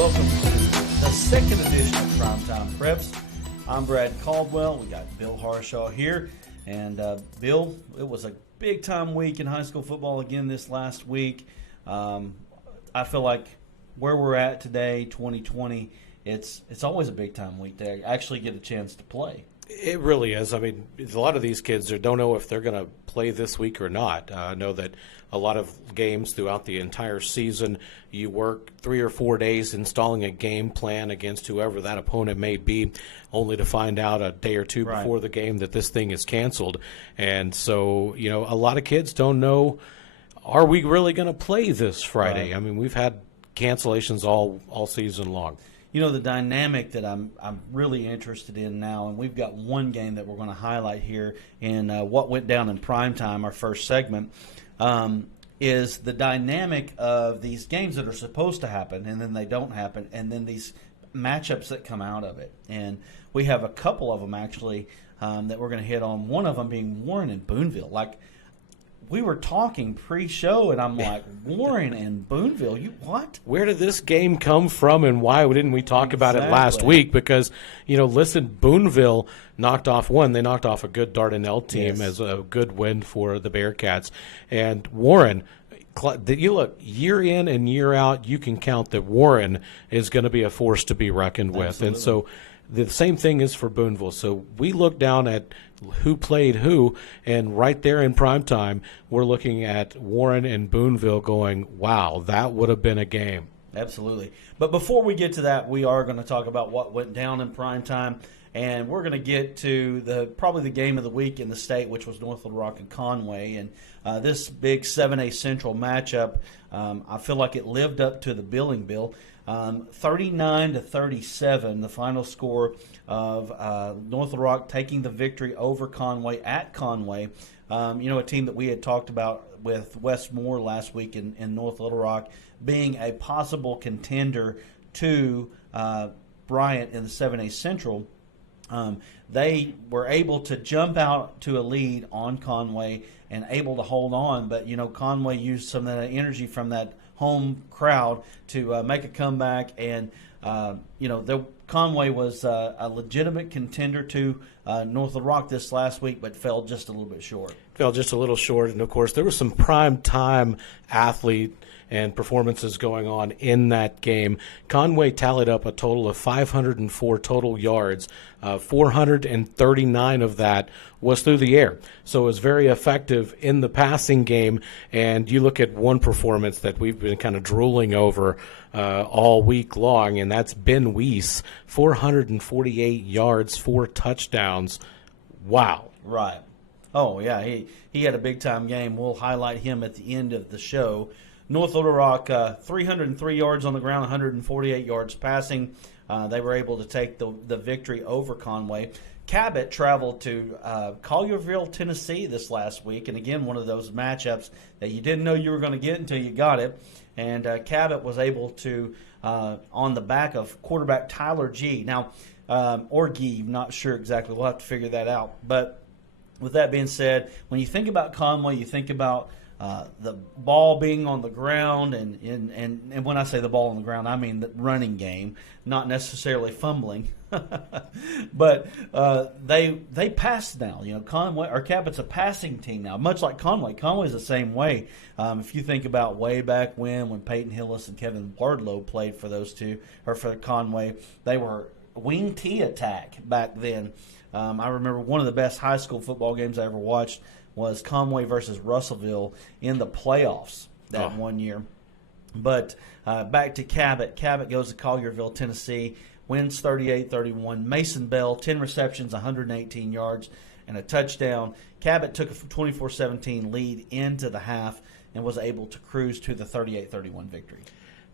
welcome to the second edition of Primetime Preps. I'm Brad Caldwell. We got Bill Harshaw here. And Bill, it was a big-time week in high school football again this last week. I feel like where we're at today, 2020, it's always a big-time week to actually get a chance to play. It really is. I mean, a lot of these kids don't know if they're going to play this week or not. I know that a lot of games throughout the entire season, you work 3 or 4 days installing a game plan against whoever that opponent may be, only to find out a day or two before the game that this thing is canceled. And so, you know, a lot of kids don't know, are we really going to play this Friday? Right. I mean, we've had cancellations all season long. You know, the dynamic that I'm really interested in now, and we've got one game that we're going to highlight here in what went down in primetime, our first segment, is the dynamic of these games that are supposed to happen and then they don't happen, and then these matchups that come out of it. And we have a couple of them actually that we're going to hit on, one of them being Warren and Booneville. Like, we were talking pre-show, and I'm like, Warren and Booneville, you what? Where did this game come from, and why didn't we talk about it last week? Because, you know, listen, Booneville knocked off one. They knocked off a good Dardanelle team as a good win for the Bearcats. And Warren, you look, year in and year out, you can count that Warren is going to be a force to be reckoned with. Absolutely. And so the same thing is for Booneville. So we look down at who played who, and right there in primetime, we're looking at Warren and Booneville going, wow, that would have been a game. Absolutely. But before we get to that, we are going to talk about what went down in primetime, and we're going to get to probably the game of the week in the state, which was North Little Rock and Conway. And this big 7A Central matchup, I feel like it lived up to the billing, Bill. 39-37, the final score of North Little Rock taking the victory over Conway at Conway. A team that we had talked about with Westmore last week in North Little Rock being a possible contender to Bryant in the 7A Central. They were able to jump out to a lead on Conway and able to hold on, but, you know, Conway used some of that energy from that home crowd to make a comeback, and Conway was a legitimate contender to North Little Rock this last week, but fell just a little bit short. And of course there was some prime time athlete and performances going on in that game. Conway tallied up a total of 504 total yards. 439 of that was through the air. So it was very effective in the passing game. And you look at one performance that we've been kind of drooling over all week long, and that's Ben Weiss, 448 yards, 4 touchdowns. Wow. Right. Oh, yeah, he had a big-time game. We'll highlight him at the end of the show. North Little Rock, 303 yards on the ground, 148 yards passing. They were able to take the victory over Conway. Cabot traveled to Collierville, Tennessee this last week, and again, one of those matchups that you didn't know you were going to get until you got it. And Cabot was able to, on the back of quarterback Tyler G. Now, or Gee, not sure exactly. We'll have to figure that out. But with that being said, when you think about Conway, you think about the ball being on the ground, and when I say the ball on the ground, I mean the running game, not necessarily fumbling. But they pass now. You know, Conway or Cabot's a passing team now, much like Conway. Conway's the same way. If you think about way back when Peyton Hillis and Kevin Wardlow played for those two, or for Conway, they were wing T attack back then. I remember one of the best high school football games I ever watched was Conway versus Russellville in the playoffs that one year. But back to Cabot. Cabot goes to Collierville, Tennessee, wins 38-31. Mason Bell, 10 receptions, 118 yards, and a touchdown. Cabot took a 24-17 lead into the half and was able to cruise to the 38-31 victory.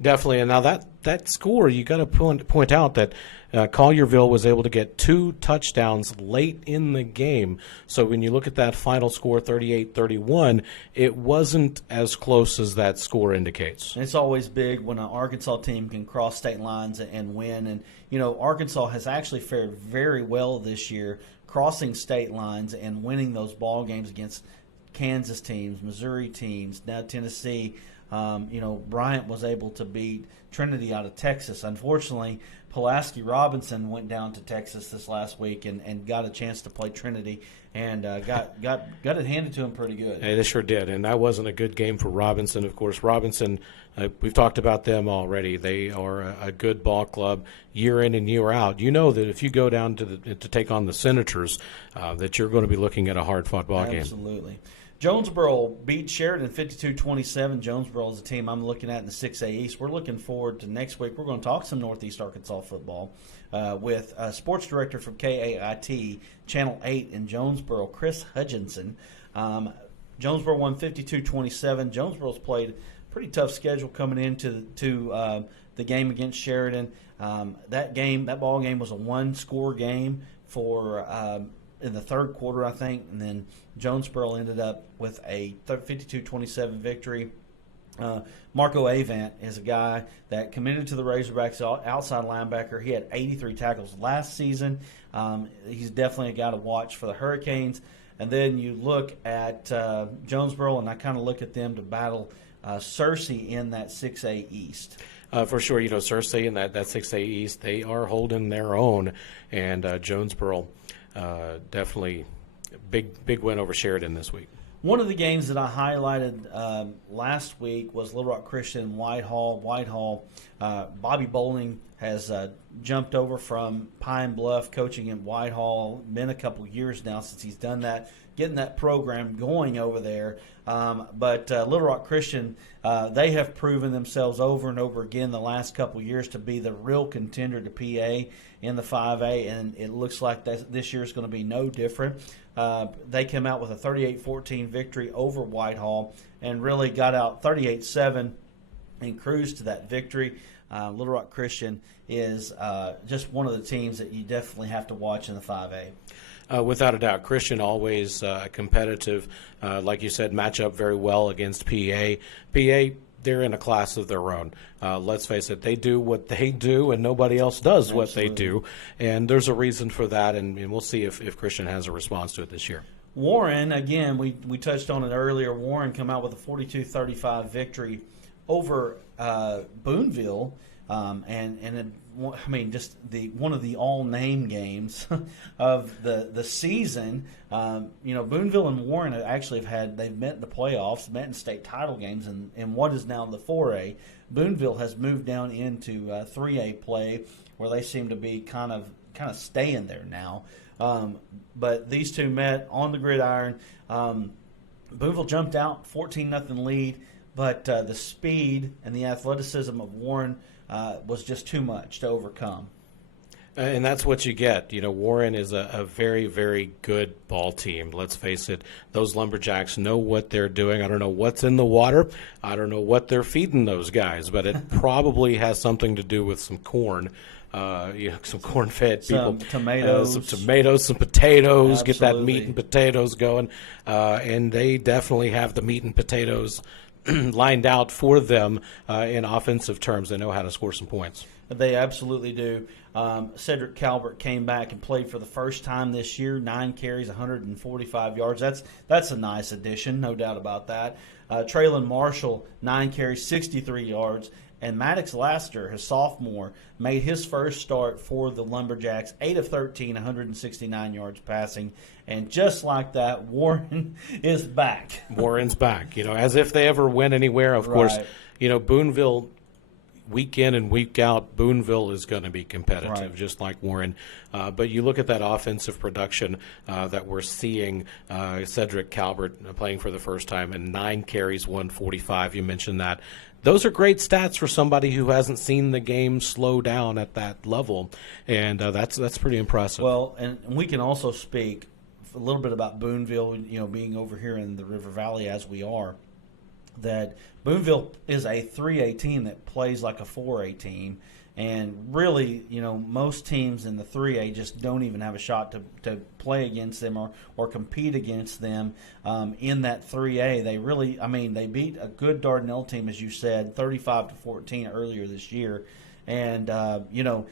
Definitely. And now that score, you got to point out that Collierville was able to get 2 touchdowns late in the game. So when you look at that final score, 38-31, it wasn't as close as that score indicates. And it's always big when an Arkansas team can cross state lines and win. And, you know, Arkansas has actually fared very well this year, crossing state lines and winning those ball games against Kansas teams, Missouri teams, now Tennessee. Bryant was able to beat Trinity out of Texas. Unfortunately, Pulaski Robinson went down to Texas this last week and got a chance to play Trinity and got it handed to him pretty good. They sure did, and that wasn't a good game for Robinson. Of course, Robinson, we've talked about them already. They are a good ball club year in and year out. You know that if you go down to take on the Senators, that you're going to be looking at a hard-fought ball game. Absolutely. Jonesboro beat Sheridan 52-27. Jonesboro is a team I'm looking at in the 6A East. We're looking forward to next week. We're going to talk some Northeast Arkansas football with sports director from KAIT, Channel 8 in Jonesboro, Chris Hutchinson. Jonesboro won 52-27. Jonesboro's played a pretty tough schedule coming into the game against Sheridan. That ball game was a one-score game in the third quarter, I think, and then Jonesboro ended up with a 52-27 victory. Marco Avant is a guy that committed to the Razorbacks, outside linebacker. He had 83 tackles last season. He's definitely a guy to watch for the Hurricanes. And then you look at Jonesboro, and I kind of look at them to battle Searcy in that 6A East. For sure, Searcy in that 6A East, they are holding their own, and Jonesboro definitely big win over Sheridan this week. One of the games that I highlighted last week was Little Rock Christian and Whitehall. Bobby Bowling has jumped over from Pine Bluff, coaching in Whitehall. Been a couple years now since he's done that, getting that program going over there. But Little Rock Christian, they have proven themselves over and over again the last couple years to be the real contender to PA in the 5A, and it looks like this year is going to be no different. They came out with a 38-14 victory over Whitehall and really got out 38-7 and cruised to that victory. Little Rock Christian is just one of the teams that you definitely have to watch in the 5A. Without a doubt, Christian always competitive, like you said, match up very well against PA. PA, they're in a class of their own. Let's face it, they do what they do, and nobody else does what they do. And there's a reason for that, and we'll see if Christian has a response to it this year. Warren, again, we touched on it earlier. Warren come out with a 42-35 victory over Booneville. Just one of the all-name games of the season. Booneville and Warren they've met in the playoffs, met in state title games, and what is now the 4A. Booneville has moved down into 3A play, where they seem to be kind of staying there now. But these two met on the gridiron. Booneville jumped out 14-0 lead, but the speed and the athleticism of Warren was just too much to overcome. And that's what you get. Warren is a very, very good ball team. Let's face it, those Lumberjacks know what they're doing. I don't know what's in the water. I don't know what they're feeding those guys, but it probably has something to do with some corn. Some corn-fed people. Some tomatoes. Some potatoes. Absolutely. Get that meat and potatoes going. And they definitely have the meat and potatoes lined out for them in offensive terms. They know how to score some points. They absolutely do. Cedric Calvert came back and played for the first time this year. 9 carries, 145 yards. That's a nice addition, no doubt about that. Traylon Marshall, 9 carries, 63 yards. And Maddox Laster, his sophomore, made his first start for the Lumberjacks, 8 of 13, 169 yards passing. And just like that, Warren is back. Warren's back, as if they ever went anywhere. Of course, Booneville, week in and week out, Booneville is going to be competitive, just like Warren. But you look at that offensive production that we're seeing, Cedric Calvert playing for the first time, and 9 carries, 145. You mentioned that. Those are great stats for somebody who hasn't seen the game slow down at that level, and that's pretty impressive. Well, and we can also speak a little bit about Booneville, being over here in the River Valley as we are, that Booneville is a 3A team that plays like a 4A team. And really, most teams in the 3A just don't even have a shot to play against them or compete against them in that 3A. They really, they beat a good Dardanelle team, as you said, 35-14 earlier this year. And they're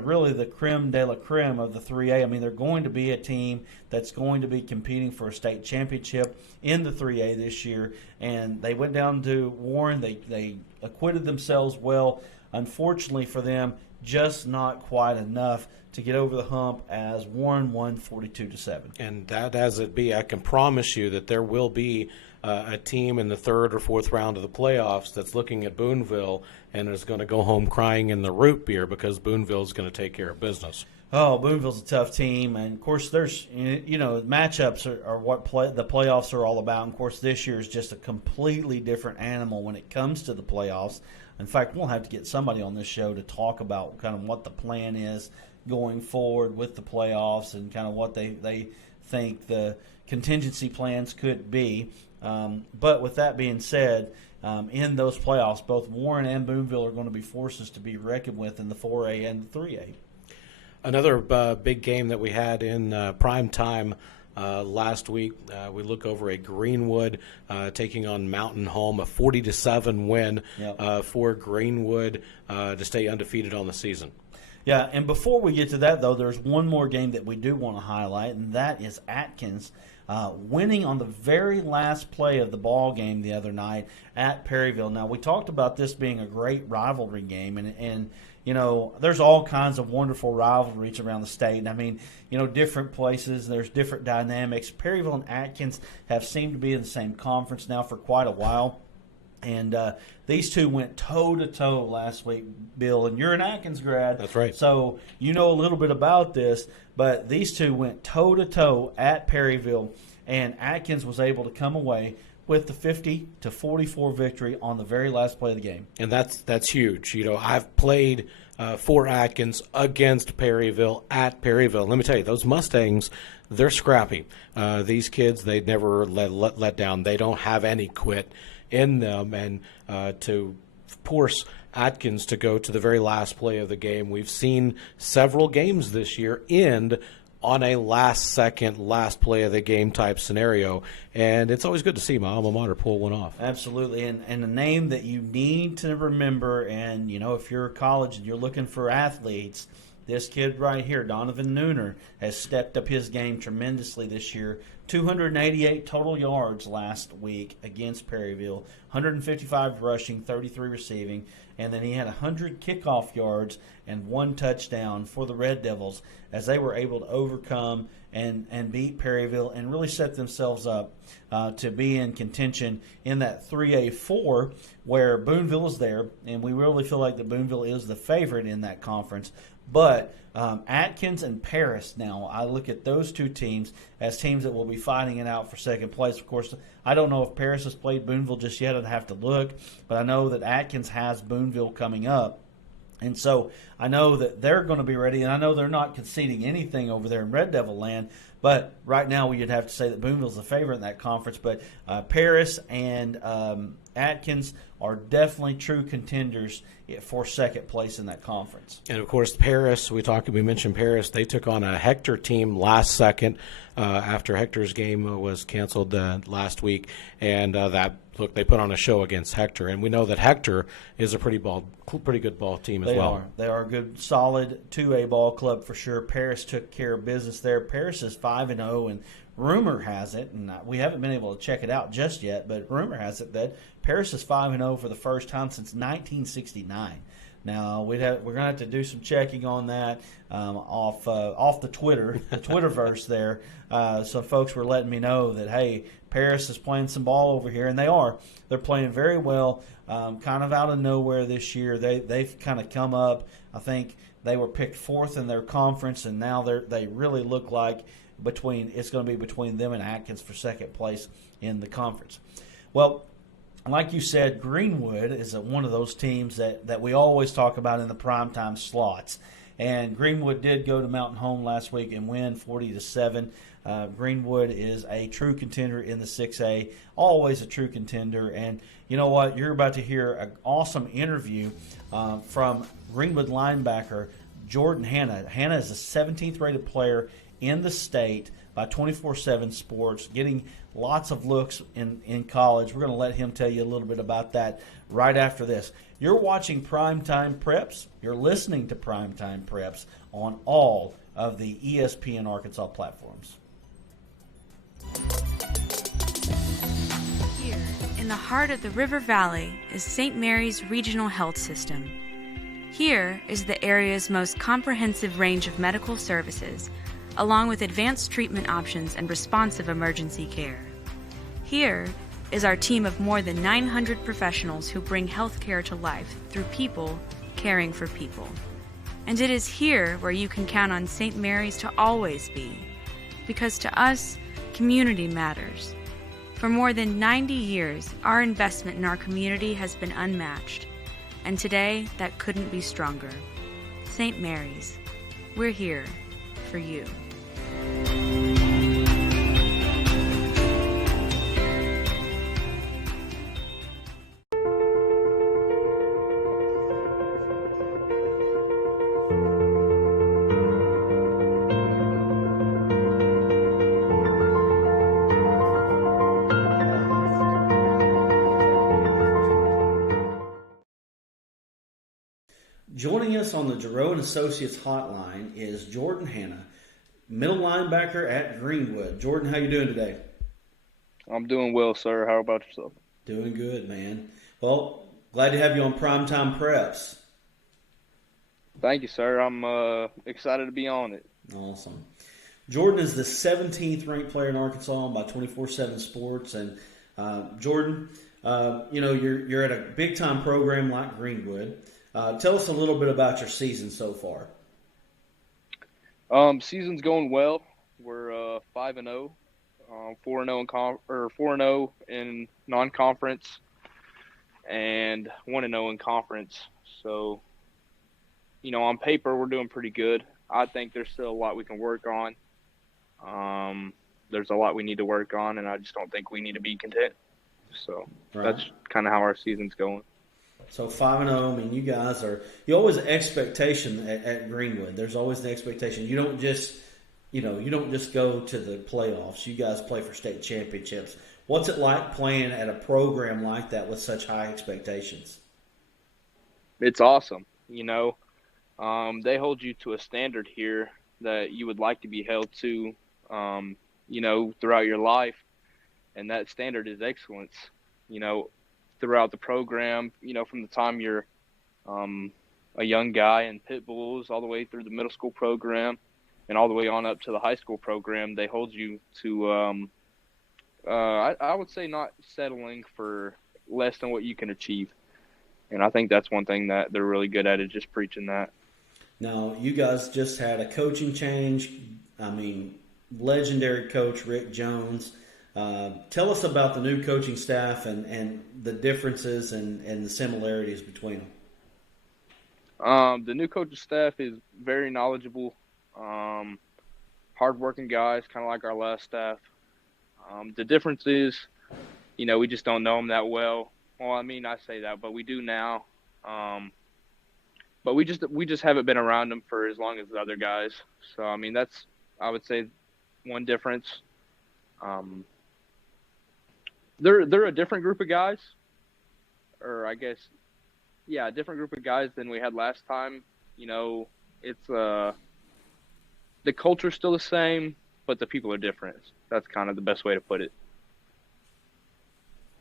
really the creme de la creme of the 3A. I mean, they're going to be a team that's going to be competing for a state championship in the 3A this year. And they went down to Warren. They acquitted themselves well. Unfortunately for them, just not quite enough to get over the hump, as Warren won 42-7. And that as it be, I can promise you that there will be a team in the third or fourth round of the playoffs that's looking at Booneville and is going to go home crying in the root beer because Booneville is going to take care of business. Oh, Booneville's a tough team, and of course, there's matchups are what the playoffs are all about. And of course, this year is just a completely different animal when it comes to the playoffs. In fact, we'll have to get somebody on this show to talk about kind of what the plan is going forward with the playoffs and kind of what they think the contingency plans could be. But with that being said, in those playoffs, both Warren and Booneville are going to be forces to be reckoned with in the 4A and the 3A. Another big game that we had in prime time last week, we look over at Greenwood taking on Mountain Home, a 40-7 win for Greenwood to stay undefeated on the season. Yeah, and before we get to that, though, there's one more game that we do want to highlight, and that is Atkins winning on the very last play of the ball game the other night at Perryville. Now, we talked about this being a great rivalry game, and there's all kinds of wonderful rivalries around the state. And I mean, different places, there's different dynamics. Perryville and Atkins have seemed to be in the same conference now for quite a while. And these two went toe-to-toe last week, Bill. And you're an Atkins grad. That's right. So you know a little bit about this. But these two went toe-to-toe at Perryville. And Atkins was able to come away with the 50-44 victory on the very last play of the game. And that's huge. I've played for Atkins against Perryville at Perryville. Let me tell you, those Mustangs, they're scrappy. These kids, they never let down. They don't have any quit in them, and to force Atkins to go to the very last play of the game. We've seen several games this year end on a last-second, last play of the game type scenario, and it's always good to see my alma mater pull one off. Absolutely, and a name that you need to remember, and if you're a college and you're looking for athletes, this kid right here, Donovan Nooner, has stepped up his game tremendously this year. 288 total yards last week against Perryville, 155 rushing, 33 receiving, and then he had 100 kickoff yards and 1 touchdown for the Red Devils as they were able to overcome and beat Perryville and really set themselves up to be in contention in that 3A4 where Booneville is there, and we really feel like that Booneville is the favorite in that conference. But Atkins and Paris now, I look at those two teams as teams that will be fighting it out for second place. Of course, I don't know if Paris has played Booneville just yet. I'd have to look. But I know that Atkins has Booneville coming up. And so I know that they're going to be ready, and I know they're not conceding anything over there in Red Devil land. But right now we'd have to say that Booneville's the favorite in that conference. But Paris and Atkins are definitely true contenders for second place in that conference. And, of course, Paris, we mentioned Paris. They took on a Hector team last second after Hector's game was canceled last week. And they put on a show against Hector. And we know that Hector is a pretty good ball team as well. They are a good, solid 2A ball club for sure. Paris took care of business there. Paris is 5-0, and rumor has it, and we haven't been able to check it out just yet, but rumor has it that Paris is 5-0 for the first time since 1969. Now we're going to have to do some checking on that off the Twitterverse there. So folks were letting me know that hey, Paris is playing some ball over here, and they are. They're playing very well. Kind of out of nowhere this year. They've kind of come up. I think they were picked fourth in their conference, and now they really look like it's going to be between them and Atkins for second place in the conference. Well, like you said, Greenwood is one of those teams that we always talk about in the primetime slots. And Greenwood did go to Mountain Home last week and win 40-7. Greenwood is a true contender in the 6A, always a true contender. And you know what? You're about to hear an awesome interview from Greenwood linebacker Jordan Hanna. Hanna is a 17th rated player in the state by 24/7 Sports, getting lots of looks in college. We're going to let him tell you a little bit about that right after this. You're watching Primetime Preps. You're listening to Primetime Preps on all of the ESPN Arkansas platforms. Here, in the heart of the River Valley, is St. Mary's Regional Health System. Here is the area's most comprehensive range of medical services, along with advanced treatment options and responsive emergency care. Here is our team of more than 900 professionals who bring healthcare to life through people caring for people. And it is here where you can count on St. Mary's to always be, because to us, community matters. For more than 90 years, our investment in our community has been unmatched, and today that couldn't be stronger. St. Mary's, we're here for you. Joining us on the Giroux & Associates hotline is Jordan Hanna, middle linebacker at Greenwood. Jordan, how you doing today? I'm doing well, sir. How about yourself? Doing good, man. Well, glad to have you on Primetime Preps. Thank you, sir. I'm excited to be on it. Awesome. Jordan is the 17th ranked player in Arkansas by 24/7 Sports. And Jordan, you're at a big-time program like Greenwood. Tell us a little bit about your season so far. Season's going well. We're 5-0, 4-0 in non-conference, and 1-0 in conference. So, on paper we're doing pretty good. I think there's still a lot we can work on. There's a lot we need to work on, and I just don't think we need to be content. So That's kind of how our season's going. So 5-0. I mean, you always expectation at Greenwood. There's always the expectation. You don't just go to the playoffs. You guys play for state championships. What's it like playing at a program like that with such high expectations? It's awesome. They hold you to a standard here that you would like to be held to, throughout your life, and that standard is excellence. Throughout the program, from the time you're a young guy in pit bulls all the way through the middle school program and all the way on up to the high school program, they hold you to, I would say, not settling for less than what you can achieve. And I think that's one thing that they're really good at, is just preaching that. Now, you guys just had a coaching change. I mean, legendary coach Rick Jones. Tell us about the new coaching staff and the differences and the similarities between them. The new coaching staff is very knowledgeable, hardworking guys, kind of like our last staff. The difference is, we just don't know them that well. Well, I mean, I say that, but we do now. But we just haven't been around them for as long as the other guys. So, I mean, that's, I would say, one difference. They're a different group of guys, or I guess, a different group of guys than we had last time. It's the culture's still the same, but the people are different. That's kind of the best way to put it.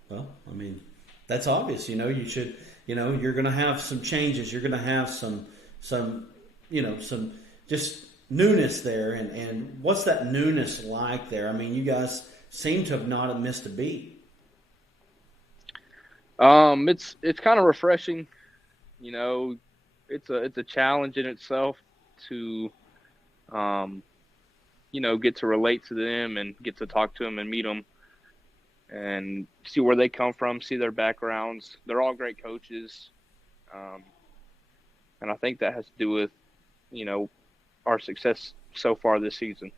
Well, I mean, that's obvious. You should, you're going to have some changes. You're going to have some just newness there. And what's that newness like there? I mean, you guys seem to have not missed a beat. It's kind of refreshing, it's a challenge in itself to, get to relate to them and get to talk to them and meet them and see where they come from, see their backgrounds. They're all great coaches. And I think that has to do with, our success so far this season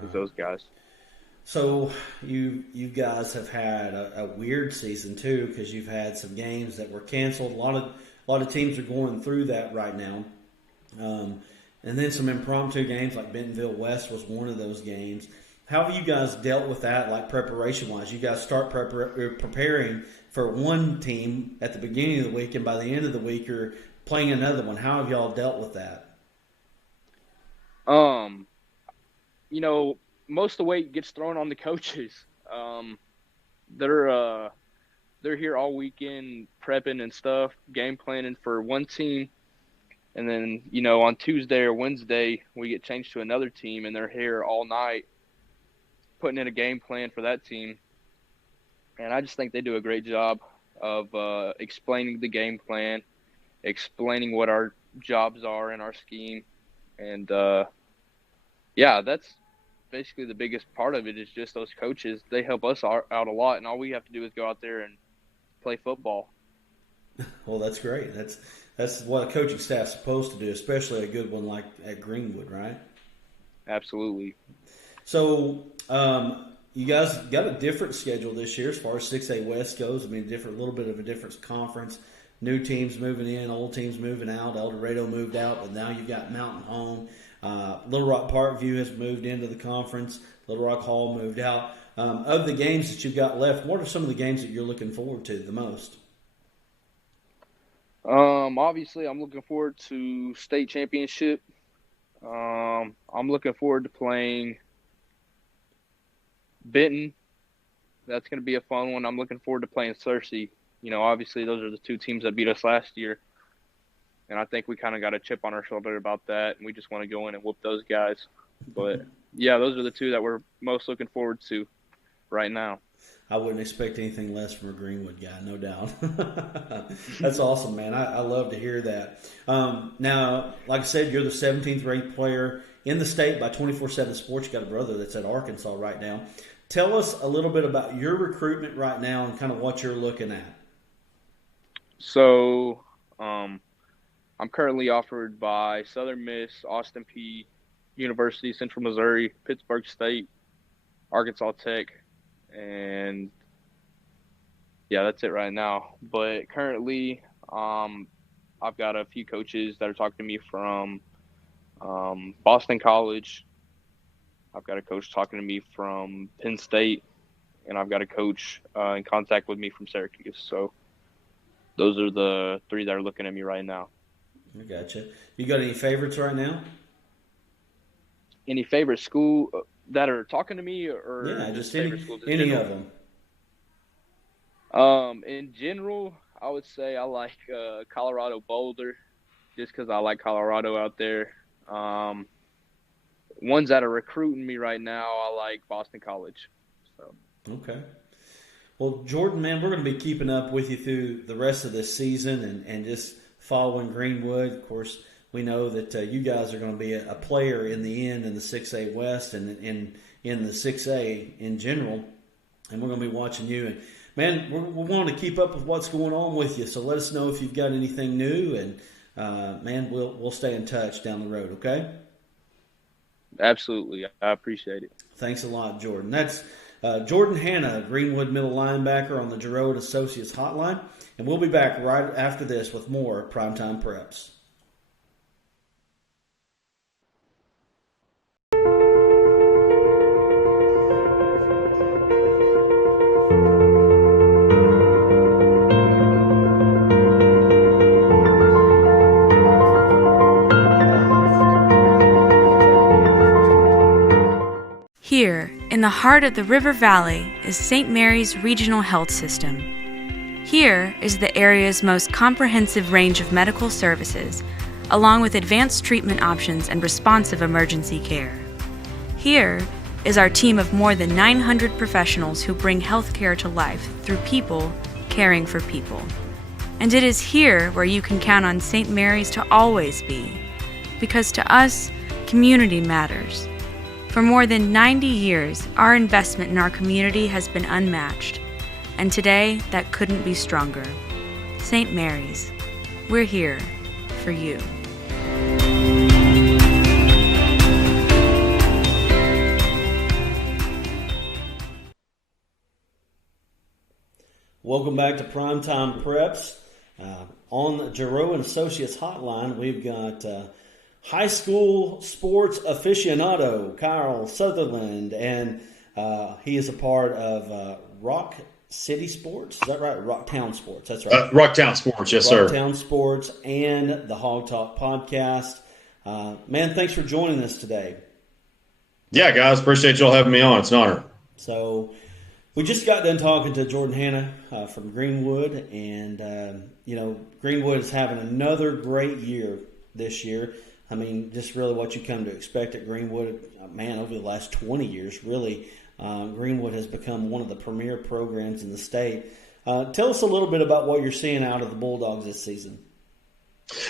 with those guys. So you guys have had a weird season too, because you've had some games that were canceled. A lot of teams are going through that right now, and then some impromptu games like Bentonville West was one of those games. How have you guys dealt with that, like preparation-wise? You guys start preparing for one team at the beginning of the week, and by the end of the week, you're playing another one. How have y'all dealt with that? Most of the weight gets thrown on the coaches. They're here all weekend prepping and stuff, game planning for one team. And then, on Tuesday or Wednesday, we get changed to another team, and they're here all night putting in a game plan for that team. And I just think they do a great job of explaining the game plan, explaining what our jobs are in our scheme. And, that's basically the biggest part of it is just those coaches. They help us out a lot, and all we have to do is go out there and play football. Well, that's great. That's what a coaching staff's supposed to do, especially a good one like at Greenwood, right? Absolutely. So you guys got a different schedule this year as far as 6A West goes. I mean, a little bit of a different conference. New teams moving in, old teams moving out. El Dorado moved out, but now you've got Mountain Home. Little Rock Parkview has moved into the conference. Little Rock Hall moved out. Of the games that you've got left, what are some of the games that you're looking forward to the most? Obviously, I'm looking forward to state championship. I'm looking forward to playing Benton. That's going to be a fun one. I'm looking forward to playing Searcy. Obviously, those are the two teams that beat us last year. And I think we kind of got a chip on our shoulder about that, and we just want to go in and whoop those guys. But, yeah, those are the two that we're most looking forward to right now. I wouldn't expect anything less from a Greenwood guy, no doubt. That's awesome, man. I love to hear that. Now, like I said, you're the 17th ranked player in the state by 24/7 Sports. You got a brother that's at Arkansas right now. Tell us a little bit about your recruitment right now and kind of what you're looking at. So, I'm currently offered by Southern Miss, Austin Peay, University, Central Missouri, Pittsburgh State, Arkansas Tech, and that's it right now. But currently, I've got a few coaches that are talking to me from Boston College. I've got a coach talking to me from Penn State, and I've got a coach in contact with me from Syracuse. So those are the three that are looking at me right now. I gotcha. You got any favorites right now? Any favorite school that are talking to me, or just favorite schools in any general? of them. In general, I would say I like Colorado Boulder, just because I like Colorado out there. Ones that are recruiting me right now, I like Boston College. So. Okay. Well, Jordan, man, we're going to be keeping up with you through the rest of this season and just following Greenwood. Of course, we know that you guys are going to be a player in the end in the 6A West and in the 6A in general, and we're going to be watching you. And, man, we want to keep up with what's going on with you, so let us know if you've got anything new, and, man, we'll stay in touch down the road, okay? Absolutely. I appreciate it. Thanks a lot, Jordan. That's Jordan Hanna, Greenwood middle linebacker on the Giroux Associates hotline. And we'll be back right after this with more Primetime Preps. Here, in the heart of the River Valley, is St. Mary's Regional Health System. Here is the area's most comprehensive range of medical services, along with advanced treatment options and responsive emergency care. Here is our team of more than 900 professionals who bring healthcare to life through people caring for people. And it is here where you can count on St. Mary's to always be, because to us, community matters. For more than 90 years, our investment in our community has been unmatched, and today that couldn't be stronger. St. Mary's, we're here for you. Welcome back to Primetime Preps. On the Giroux and Associates hotline, we've got high school sports aficionado, Kyle Sutherland, and he is a part of Rock City Sports. Is that right? Rocktown Sports. That's right. Rocktown Sports, yes, sir. Rocktown Sports and the Hog Talk podcast. Man, thanks for joining us today. Yeah, guys, appreciate y'all having me on. It's an honor. So we just got done talking to Jordan Hanna from Greenwood, and, Greenwood is having another great year this year. I mean, just really what you come to expect at Greenwood. Man, over the last 20 years, really, Greenwood has become one of the premier programs in the state. Tell us a little bit about what you're seeing out of the Bulldogs this season.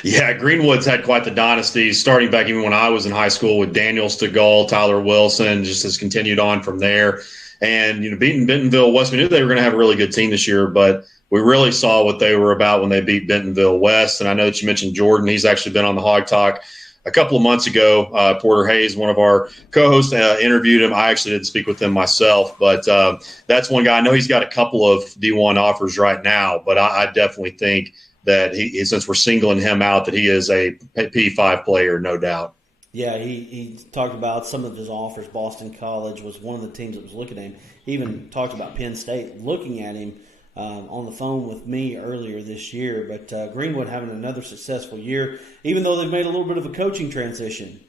Yeah, Greenwood's had quite the dynasty, starting back even when I was in high school with Daniel Stegall, Tyler Wilson, just has continued on from there. And, beating Bentonville West, we knew they were going to have a really good team this year, but we really saw what they were about when they beat Bentonville West. And I know that you mentioned Jordan. He's actually been on the Hog Talk a couple of months ago. Porter Hayes, one of our co-hosts, interviewed him. I actually didn't speak with him myself, but that's one guy. I know he's got a couple of D1 offers right now, but I definitely think that since we're singling him out, that he is a P5 player, no doubt. Yeah, he talked about some of his offers. Boston College was one of the teams that was looking at him. He even talked about Penn State looking at him on the phone with me earlier this year. But Greenwood having another successful year, even though they've made a little bit of a coaching transition.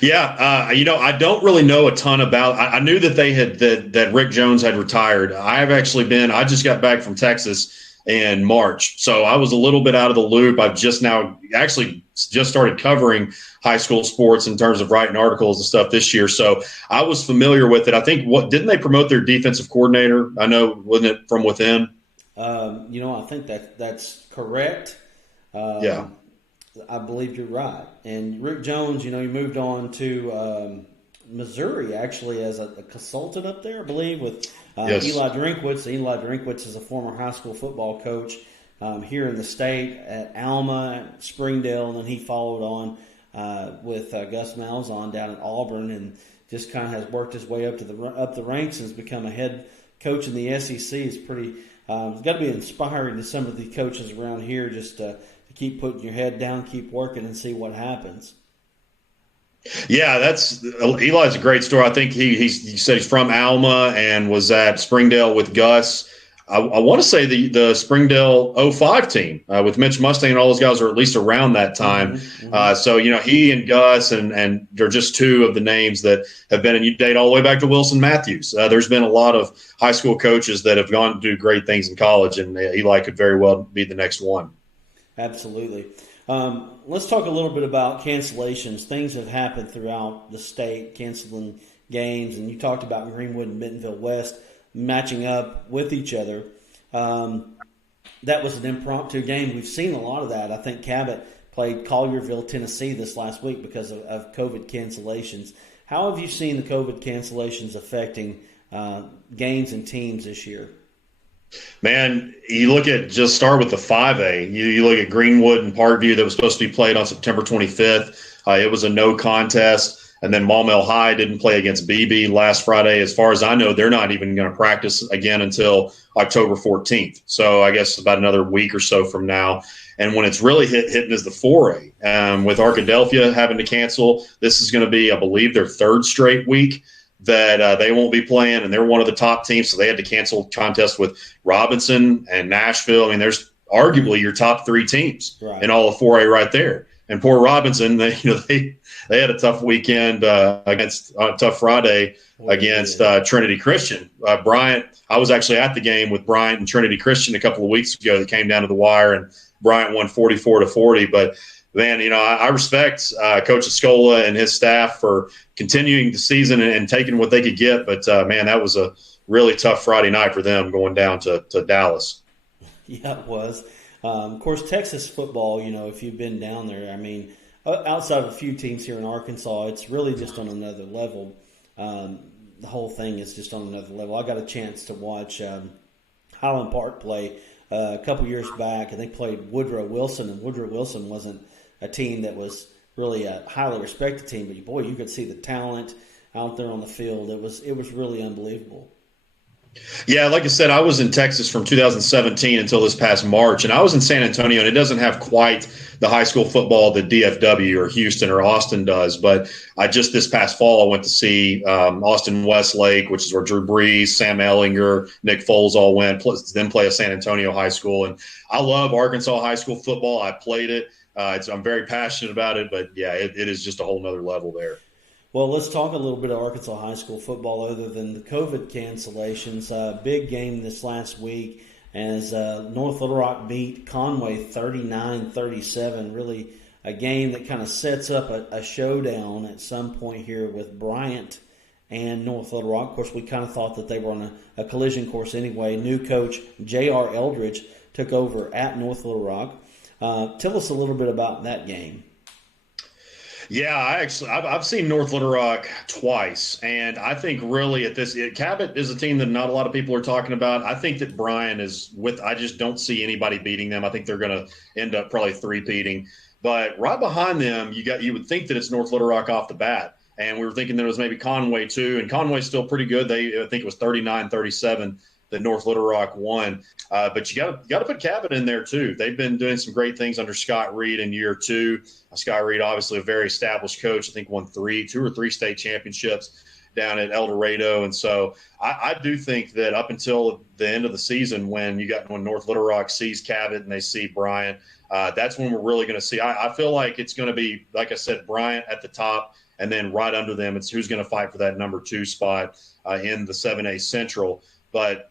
Yeah, I don't really know a ton about. I knew that they had that Rick Jones had retired. I just got back from Texas in March, so I was a little bit out of the loop. I've just started covering high school sports in terms of writing articles and stuff this year, so I was familiar with it. I think didn't they promote their defensive coordinator? I know, wasn't it from within? I think that's correct. Yeah. I believe you're right. And Rick Jones, he moved on to Missouri actually as a consultant up there, I believe, with yes. Eli Drinkwitz. Eli Drinkwitz is a former high school football coach here in the state at Alma, Springdale, and then he followed on with Gus Malzahn down at Auburn, and just kind of has worked his way up the ranks and has become a head coach in the SEC. It's pretty it's got to be inspiring to some of the coaches around here just to keep putting your head down, keep working, and see what happens. Yeah, Eli's a great story. I think he said he's from Alma and was at Springdale with Gus. I want to say the Springdale 05 team with Mitch Mustang and all those guys are at least around that time. Mm-hmm. So, he and Gus and they're just two of the names that have been, and you date all the way back to Wilson Matthews. There's been a lot of high school coaches that have gone to do great things in college, and Eli could very well be the next one. Absolutely. Let's talk a little bit about cancellations. Things have happened throughout the state, canceling games, and you talked about Greenwood and Bentonville West matching up with each other. That was an impromptu game. We've seen a lot of that. I think Cabot played Collierville, Tennessee this last week because of COVID cancellations. How have you seen the COVID cancellations affecting games and teams this year? Man, just start with the 5A. You look at Greenwood and Parkview that was supposed to be played on September 25th. It was a no contest. And then Maumelle High didn't play against BB last Friday. As far as I know, they're not even going to practice again until October 14th. So I guess about another week or so from now. And when it's really hitting is the 4A. With Arkadelphia having to cancel, this is going to be, I believe, their third straight week that they won't be playing, and they're one of the top teams, so they had to cancel contest with Robinson and Nashville. I mean, there's arguably your top three teams in all of 4A right there. And poor Robinson, they had a tough weekend against tough Friday against Trinity Christian. Bryant, I was actually at the game with Bryant and Trinity Christian a couple of weeks ago that came down to the wire, and Bryant won 44-40. But man, I respect Coach Escola and his staff for continuing the season and taking what they could get. But, man, that was a really tough Friday night for them going down to Dallas. Yeah, it was. Of course, Texas football, if you've been down there, I mean, outside of a few teams here in Arkansas, it's really just on another level. The whole thing is just on another level. I got a chance to watch Highland Park play a couple years back, and they played Woodrow Wilson, and Woodrow Wilson wasn't a team that was really a highly respected team, but boy, you could see the talent out there on the field. It was really unbelievable. Yeah, like I said, I was in Texas from 2017 until this past March, and I was in San Antonio, and it doesn't have quite the high school football that DFW or Houston or Austin does. But I just this past fall, I went to see Austin Westlake, which is where Drew Brees, Sam Ellinger, Nick Foles all went, then play a San Antonio high school. And I love Arkansas high school football. I played it. I'm very passionate about it, but yeah, it is just a whole nother level there. Well, let's talk a little bit of Arkansas high school football other than the COVID cancellations. Big game this last week as North Little Rock beat Conway 39-37. Really a game that kind of sets up a showdown at some point here with Bryant and North Little Rock. Of course, we kind of thought that they were on a collision course anyway. New coach J.R. Eldridge took over at North Little Rock. Tell us a little bit about that game. Yeah, I've seen North Little Rock twice, and I think really Cabot is a team that not a lot of people are talking about. I think that Bryan I just don't see anybody beating them. I think they're going to end up probably three-peating. But right behind them, you would think that it's North Little Rock off the bat, and we were thinking that it was maybe Conway too, and Conway's still pretty good. I think it was 39-37 that North Little Rock won. But you got to put Cabot in there too. They've been doing some great things under Scott Reed in year two. Scott Reed, obviously a very established coach. I think won two or three state championships down at El Dorado. And so I do think that up until the end of the season, when North Little Rock sees Cabot and they see Bryant, that's when we're really going to see. I feel like it's going to be, like I said, Bryant at the top, and then right under them, it's who's going to fight for that number 2 spot in the 7A Central. But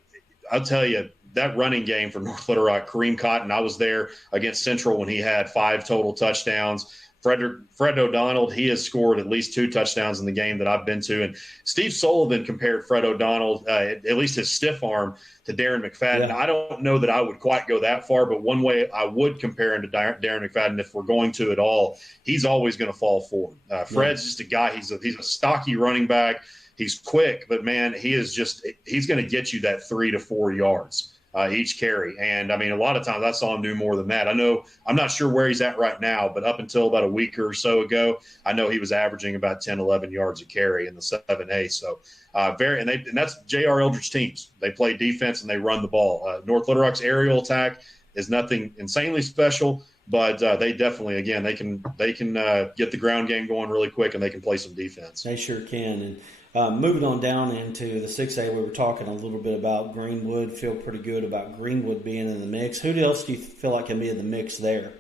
I'll tell you, that running game for North Little Rock, Kareem Cotton, I was there against Central when he had 5 total touchdowns. Fred O'Donnell, he has scored at least 2 touchdowns in the game that I've been to. And Steve Sullivan compared Fred O'Donnell, at least his stiff arm, to Darren McFadden. Yeah. I don't know that I would quite go that far, but one way I would compare him to Darren McFadden, if we're going to at all, he's always going to fall forward. Fred's just a guy. He's a stocky running back. He's quick, but man, he's going to get you that 3 to 4 yards each carry. And I mean, a lot of times I saw him do more than that. I'm not sure where he's at right now, but up until about a week or so ago, I know he was averaging about 10, 11 yards a carry in the 7A. So and that's J.R. Eldridge teams. They play defense and they run the ball. North Little Rock's aerial attack is nothing insanely special, but they definitely, again, they can get the ground game going really quick, and they can play some defense. They sure can. And moving on down into the 6A, we were talking a little bit about Greenwood. Feel pretty good about Greenwood being in the mix. Who else do you feel like can be in the mix there?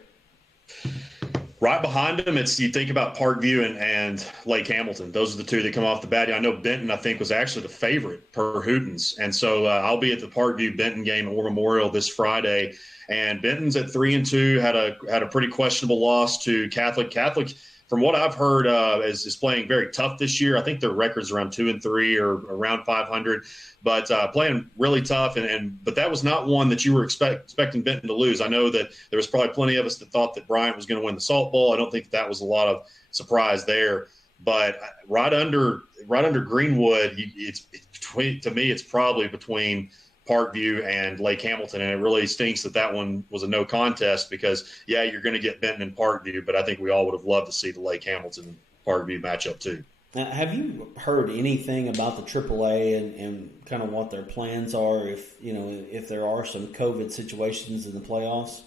Right behind them, you think about Parkview and Lake Hamilton. Those are the two that come off the bat. I know Benton, I think, was actually the favorite per Hootens. And so I'll be at the Parkview-Benton game at War Memorial this Friday. And Benton's at 3-2, had a pretty questionable loss to Catholic. Catholic, from what I've heard, is playing very tough this year. I think their record's around 2-3 or around 500, but playing really tough. But that was not one that you were expecting Benton to lose. I know that there was probably plenty of us that thought that Bryant was going to win the Salt Bowl. I don't think that was a lot of surprise there. But right under Greenwood, to me, it's probably between Parkview and Lake Hamilton, and it really stinks that one was a no contest because, yeah, you're going to get Benton and Parkview, but I think we all would have loved to see the Lake Hamilton Parkview matchup too. Now, have you heard anything about the AAA and kind of what their plans are if there are some COVID situations in the playoffs?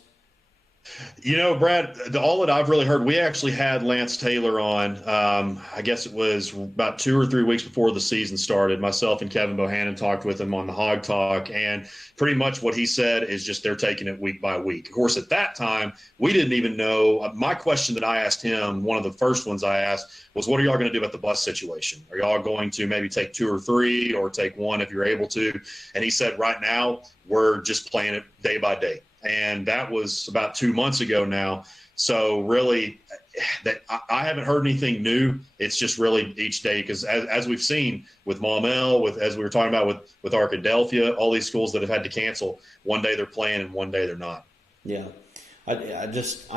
Brad, all that I've really heard, we actually had Lance Taylor on, I guess it was about 2 or 3 weeks before the season started. Myself and Kevin Bohannon talked with him on the Hog Talk, and pretty much what he said is just they're taking it week by week. Of course, at that time, we didn't even know. My question that I asked him, one of the first ones I asked, was what are y'all going to do about the bus situation? Are y'all going to maybe take 2 or 3 or take 1 if you're able to? And he said, right now, we're just playing it day by day. And that was about 2 months ago now. So really, that I haven't heard anything new. It's just really each day, because as we've seen with Maumelle, as we were talking about with Arkadelphia, all these schools that have had to cancel, one day they're playing and one day they're not. Yeah, I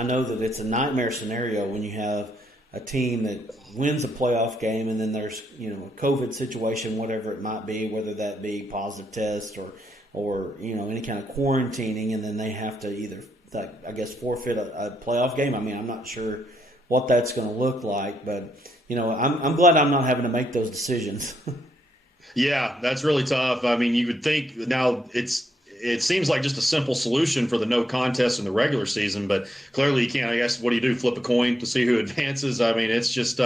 know that it's a nightmare scenario when you have a team that wins a playoff game and then there's a COVID situation, whatever it might be, whether that be positive test or any kind of quarantining, and then they have to either, I guess, forfeit a playoff game. I mean, I'm not sure what that's going to look like, but I'm glad I'm not having to make those decisions. Yeah, that's really tough. I mean, you would think now it seems like just a simple solution for the no contest in the regular season, but clearly you can't. I guess what do you do? Flip a coin to see who advances? I mean, it's just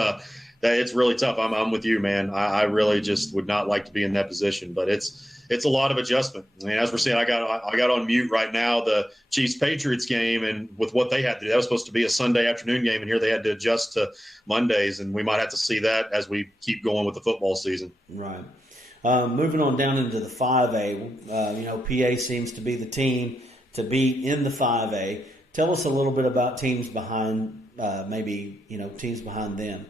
it's really tough. I'm with you, man. I really just would not like to be in that position, but it's a lot of adjustment. I mean, as we're seeing, I got on mute right now the Chiefs Patriots game, and with what they had to do, that was supposed to be a Sunday afternoon game, and here they had to adjust to Mondays, and we might have to see that as we keep going with the football season. Right. Moving on down into the 5A, PA seems to be the team to beat in the 5A. Tell us a little bit about teams behind, teams behind them.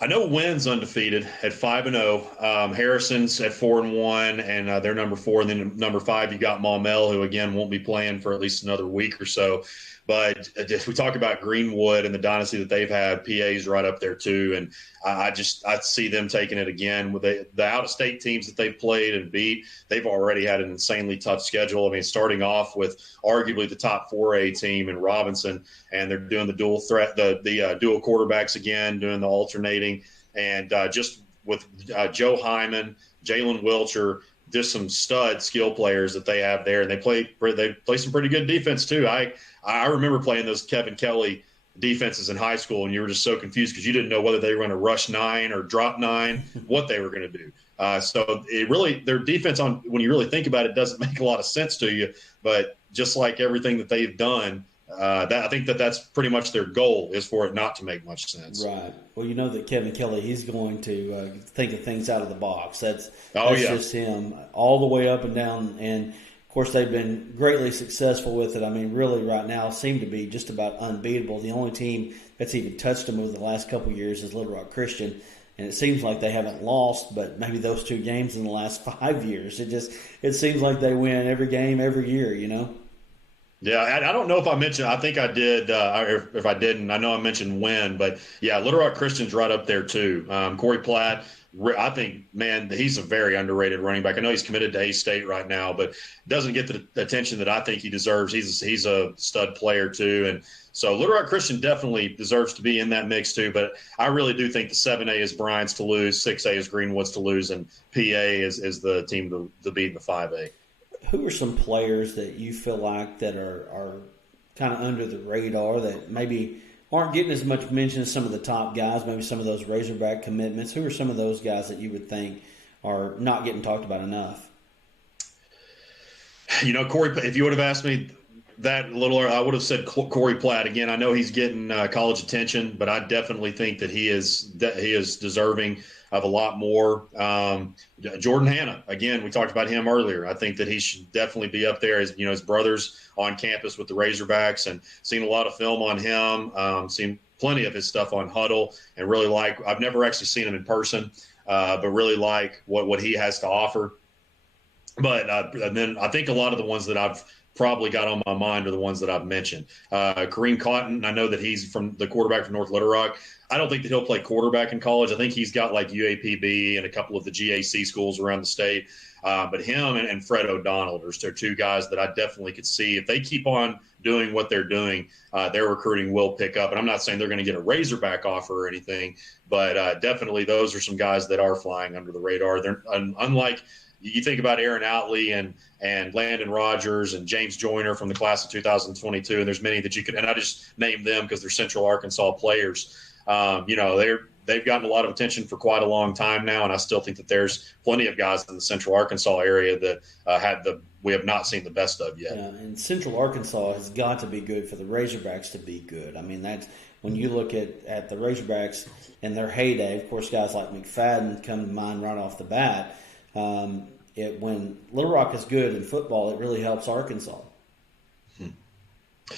I know Wynn's undefeated at 5-0. Harrison's at 4-1, and they're number 4. And then number 5, you got Maumelle, who again won't be playing for at least another week or so. But if we talk about Greenwood and the dynasty that they've had, PA's right up there too. And I see them taking it again with the out-of-state teams that they've played and beat. They've already had an insanely tough schedule. I mean, starting off with arguably the top 4A team in Robinson, and they're doing the dual threat, the dual quarterbacks again, doing the alternating, and just with Joe Hyman, Jalen Wilcher, just some stud skill players that they have there, and they play some pretty good defense too. I remember playing those Kevin Kelly defenses in high school, and you were just so confused because you didn't know whether they were going to rush 9 or drop 9, what they were going to do. So their defense, when you really think about it, doesn't make a lot of sense to you. But just like everything that they've done, I think that's pretty much their goal, is for it not to make much sense. Right. Well, you know that Kevin Kelly, he's going to think of things out of the box. That's just him all the way up and down. And, of course, they've been greatly successful with it. I mean, really right now seem to be just about unbeatable. The only team that's even touched them over the last couple of years is Little Rock Christian. And it seems like they haven't lost, but maybe those 2 games in the last 5 years. It seems like they win every game every year, you know? Yeah, I don't know if I mentioned. I think I did. If I didn't, I know I mentioned Wynn, but yeah, Little Rock Christian's right up there too. Corey Platt, I think, man, he's a very underrated running back. I know he's committed to A-State right now, but doesn't get the attention that I think he deserves. He's a stud player too, and so Little Rock Christian definitely deserves to be in that mix too. But I really do think the 7A is Bryant's to lose, 6A is Greenwood's to lose, and PA is the team to beat in the 5A. Who are some players that you feel like that are kind of under the radar that maybe aren't getting as much mention as some of the top guys, maybe some of those Razorback commitments? Who are some of those guys that you would think are not getting talked about enough? You know, Corey, if you would have asked me that a little earlier, I would have said Corey Platt. Again, I know he's getting college attention, but I definitely think that he is deserving of a lot more. Jordan Hanna, again, we talked about him earlier. I think that he should definitely be up there. His brother's on campus with the Razorbacks, and seen a lot of film on him. Seen plenty of his stuff on Huddle, and really I've never actually seen him in person, but really like what he has to offer. But and then I think a lot of the ones that I've probably got on my mind are the ones that I've mentioned. Kareem Cotton, I know that he's from the quarterback from North Little Rock. I don't think that he'll play quarterback in college. I think he's got like UAPB and a couple of the GAC schools around the state. But him and Fred O'Donnell are 2 guys that I definitely could see. If they keep on doing what they're doing, their recruiting will pick up. And I'm not saying they're going to get a Razorback offer or anything, but definitely those are some guys that are flying under the radar. They're unlike – you think about Aaron Outley and Landon Rogers and James Joyner from the class of 2022, and there's many that you could – and I just named them because they're Central Arkansas players. They've gotten a lot of attention for quite a long time now, and I still think that there's plenty of guys in the Central Arkansas area that we have not seen the best of yet. Yeah, and Central Arkansas has got to be good for the Razorbacks to be good. I mean, that's when you look at the Razorbacks in their heyday. Of course, guys like McFadden come to mind right off the bat. When Little Rock is good in football, it really helps Arkansas.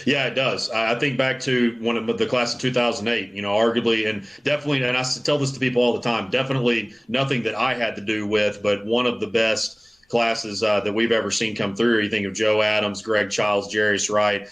Yeah, it does. I think back to one of the class of 2008, arguably, and definitely, and I tell this to people all the time, definitely nothing that I had to do with, but one of the best classes that we've ever seen come through. You think of Joe Adams, Greg Childs, Jarius Wright,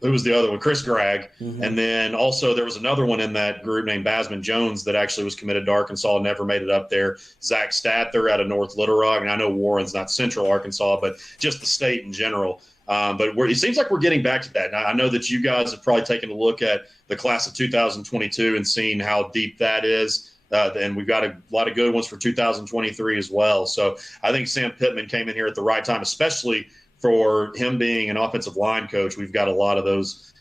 who was the other one? Chris Gregg. Mm-hmm. And then also there was another one in that group named Basman Jones that actually was committed to Arkansas, never made it up there. Zach Stather out of North Little Rock. And I know Warren's not Central Arkansas, but just the state in general. But it seems like we're getting back to that. And I know that you guys have probably taken a look at the class of 2022 and seen how deep that is. and we've got a lot of good ones for 2023 as well. So I think Sam Pittman came in here at the right time, especially for him being an offensive line coach. We've got a lot of those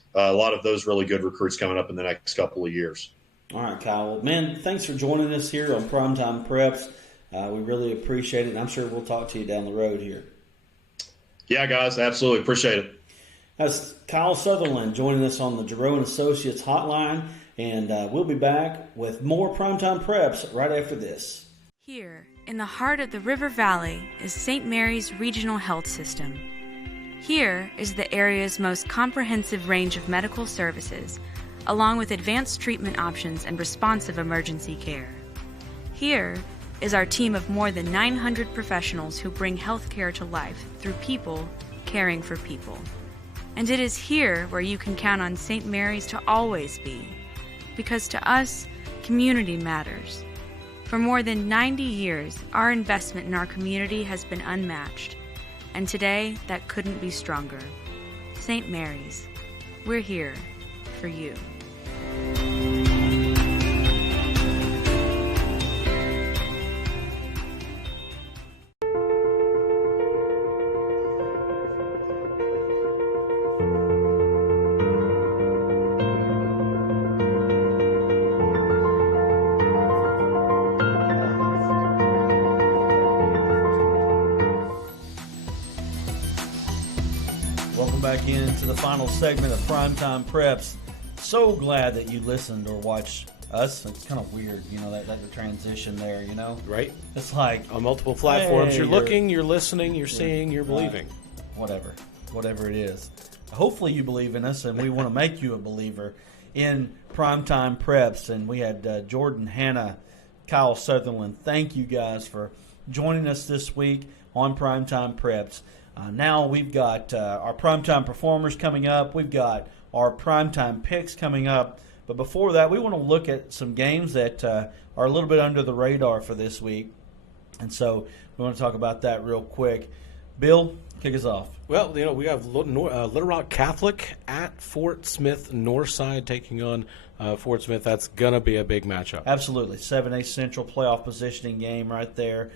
really good recruits coming up in the next couple of years. All right, Kyle. Man, thanks for joining us here on Primetime Preps. We really appreciate it, and I'm sure we'll talk to you down the road here. Yeah, guys, absolutely. Appreciate it. That's Kyle Sutherland joining us on the Giroux & Associates hotline, and we'll be back with more Primetime Preps right after this. Here, in the heart of the River Valley, is St. Mary's Regional Health System. Here is the area's most comprehensive range of medical services, along with advanced treatment options and responsive emergency care. Here is our team of more than 900 professionals who bring healthcare to life through people caring for people. And it is here where you can count on St. Mary's to always be, because to us, community matters. For more than 90 years, our investment in our community has been unmatched, and today that couldn't be stronger. St. Mary's, we're here for you. Welcome back into the final segment of Primetime Preps. So glad that you listened or watched us. It's kind of weird, that the transition there, Right? It's like On multiple platforms, hey, you're looking, you're listening, you're seeing, you're believing. Whatever it is. Hopefully you believe in us, and we want to make you a believer in Primetime Preps. And we had Jordan, Hanna, Kyle Sutherland. Thank you guys for joining us this week on Primetime Preps. Now we've got our Primetime Performers coming up. We've got our Primetime Picks coming up. But before that, we want to look at some games that are a little bit under the radar for this week. And so we want to talk about that real quick. Bill, kick us off. Well, we have Little Rock Catholic at Fort Smith Northside taking on Fort Smith. That's going to be a big matchup. Absolutely. 7A Central playoff positioning game right there.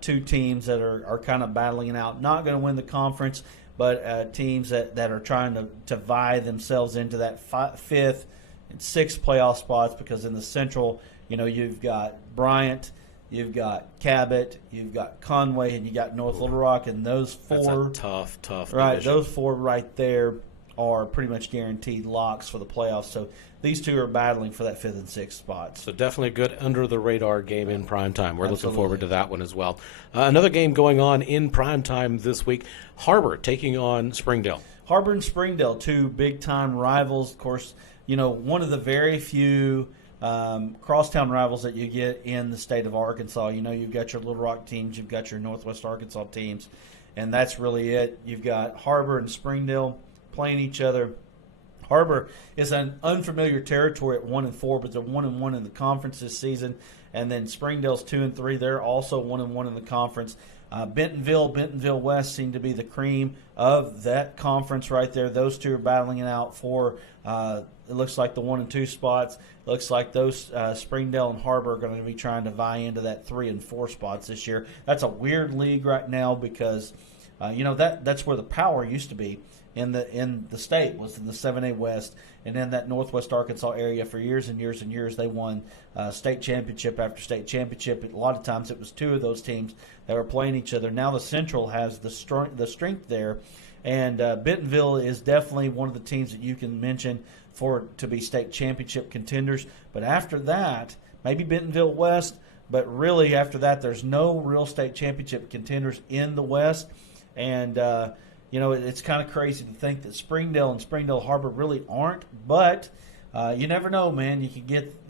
Two teams that are kind of battling it out. Not going to win the conference, but teams that are trying to vie themselves into that fifth and sixth playoff spots, because in the Central, you've got Bryant, you've got Cabot, you've got Conway, and you got North Little Rock, and those four. That's a tough right, division. those four right there are pretty much guaranteed locks for the playoffs. So these two are battling for that fifth and sixth spots. So definitely a good under-the-radar game in primetime. We're Absolutely. looking forward to that one as well. Another game going on in primetime this week, Harbor taking on Springdale. Harbor and Springdale, two big-time rivals. Of course, one of the very few crosstown rivals that you get in the state of Arkansas. You've got your Little Rock teams, you've got your Northwest Arkansas teams, and that's really it. You've got Harbor and Springdale playing each other. Harbor is an unfamiliar territory at 1-4, but they're 1-1 in the conference this season. And then Springdale's 2-3. They're also 1-1 in the conference. Bentonville West seem to be the cream of that conference right there. Those two are battling it out for it looks like the 1 and 2 spots. Looks like those Springdale and Harbor are going to be trying to vie into that 3 and 4 spots this year. That's a weird league right now because that's where the power used to be in the state, was in the 7A West, and in that Northwest Arkansas area for years and years and years. They won state championship after state championship. A lot of times it was two of those teams that were playing each other. Now the Central has the strength there, and Bentonville is definitely one of the teams that you can mention to be state championship contenders. But after that, maybe Bentonville West, but really after that there's no real state championship contenders in the West. And it's kind of crazy to think that Springdale and Springdale Harbor really aren't, but you never know, man. You can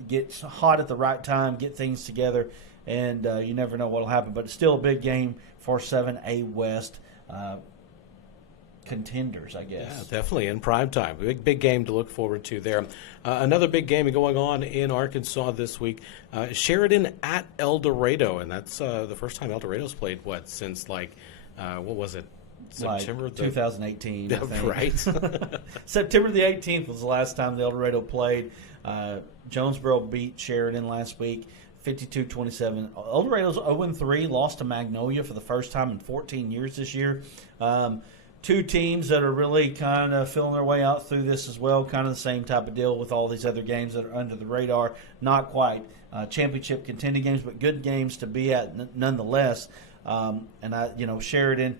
get hot at the right time, get things together, and you never know what will happen. But it's still a big game for 7A West contenders, I guess. Yeah, definitely in prime time. Big game to look forward to there. Another big game going on in Arkansas this week, Sheridan at El Dorado, and that's the first time El Dorado's played, since what was it? September 2018, I think. Right. September the 18th was the last time the El Dorado played. Jonesboro beat Sheridan last week 52-27. El Dorado's 0-3, lost to Magnolia for the first time in 14 years this year. Two teams that are really kind of feeling their way out through this as well, kind of the same type of deal with all these other games that are under the radar. Not quite championship contending games, but good games to be at nonetheless. Sheridan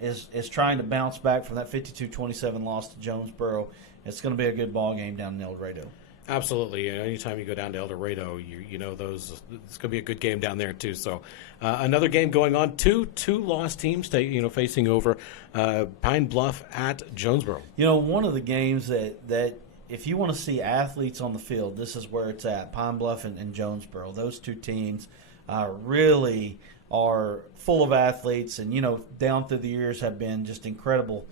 is trying to bounce back from that 52-27 loss to Jonesboro. It's going to be a good ball game down in El Dorado. Absolutely. Anytime you go down to El Dorado, you know it's going to be a good game down there too. So another game going on. Two lost teams, facing over Pine Bluff at Jonesboro. One of the games that if you want to see athletes on the field, this is where it's at. Pine Bluff and Jonesboro. Those two teams really are full of athletes, and down through the years have been just incredible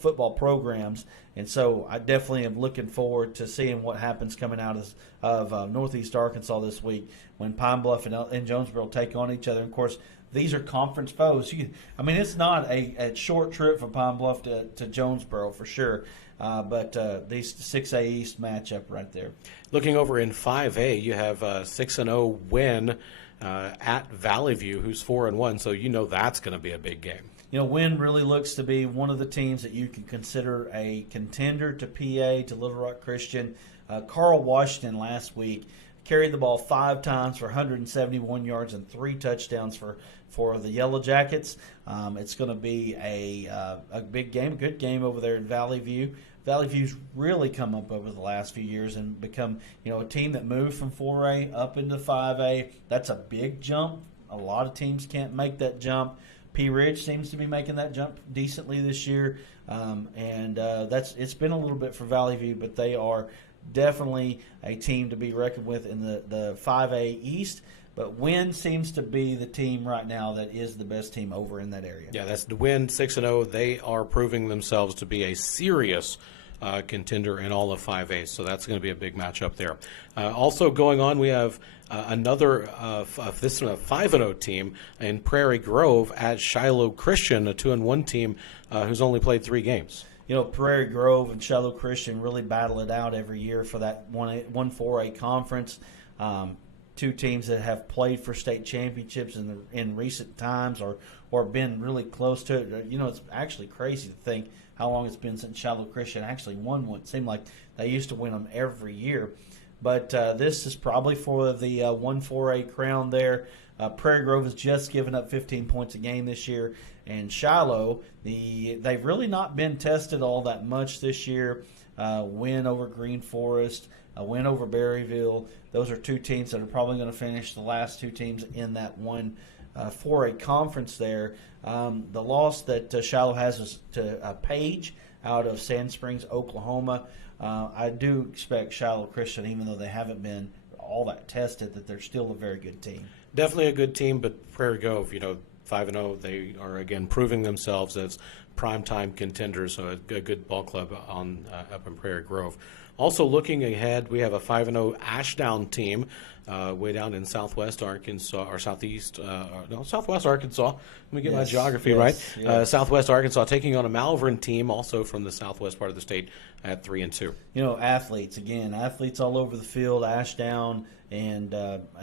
football programs. And so I definitely am looking forward to seeing what happens coming out of Northeast Arkansas this week when Pine Bluff and Jonesboro take on each other. And of course, these are conference foes. It's not a short trip from Pine Bluff to Jonesboro for sure. But these 6A East matchup right there. Looking over in 5A, you have a 6-0 win at Valley View, who's 4-1. So that's going to be a big game. Wynn really looks to be one of the teams that you can consider a contender to PA, to Little Rock Christian. Carl Washington last week carried the ball 5 times for 171 yards and 3 touchdowns for the Yellow Jackets. It's going to be a big game, good game over there in Valley View. Valley View's really come up over the last few years and become, a team that moved from 4A up into 5A. That's a big jump. A lot of teams can't make that jump. Pea Ridge seems to be making that jump decently this year, it's been a little bit for Valley View, but they are definitely a team to be reckoned with in the 5A East. But Wynn seems to be the team right now that is the best team over in that area. Yeah, that's the Wynn, 6-0. They are proving themselves to be a serious contender in all of 5A, so that's going to be a big matchup there. Also going on, we have another 5-0 team in Prairie Grove at Shiloh Christian, a 2-1 team who's only played 3 games. Prairie Grove and Shiloh Christian really battle it out every year for that 1-4A conference. Two teams that have played for state championships in recent times or been really close to it. It's actually crazy to think how long it's been since Shiloh Christian actually won one. It seemed like they used to win them every year. But this is probably for the 1-4A crown there. Prairie Grove has just given up 15 points a game this year. And Shiloh, they've really not been tested all that much this year. Win over Green Forest, a win over Berryville. Those are two teams that are probably going to finish the last two teams in that 1-4A conference there. The loss that Shiloh has is to Page out of Sand Springs, Oklahoma. I do expect Shiloh Christian, even though they haven't been all that tested, that they're still a very good team. Definitely a good team, but Prairie Grove, 5-0, they are again proving themselves as primetime contenders, so a good ball club up in Prairie Grove. Also looking ahead, we have a 5-0 Ashdown team way down in southwest Arkansas, or southwest Arkansas. Let me get my geography right. Yes. Southwest Arkansas taking on a Malvern team, also from the southwest part of the state, at 3-2. Athletes all over the field. Ashdown and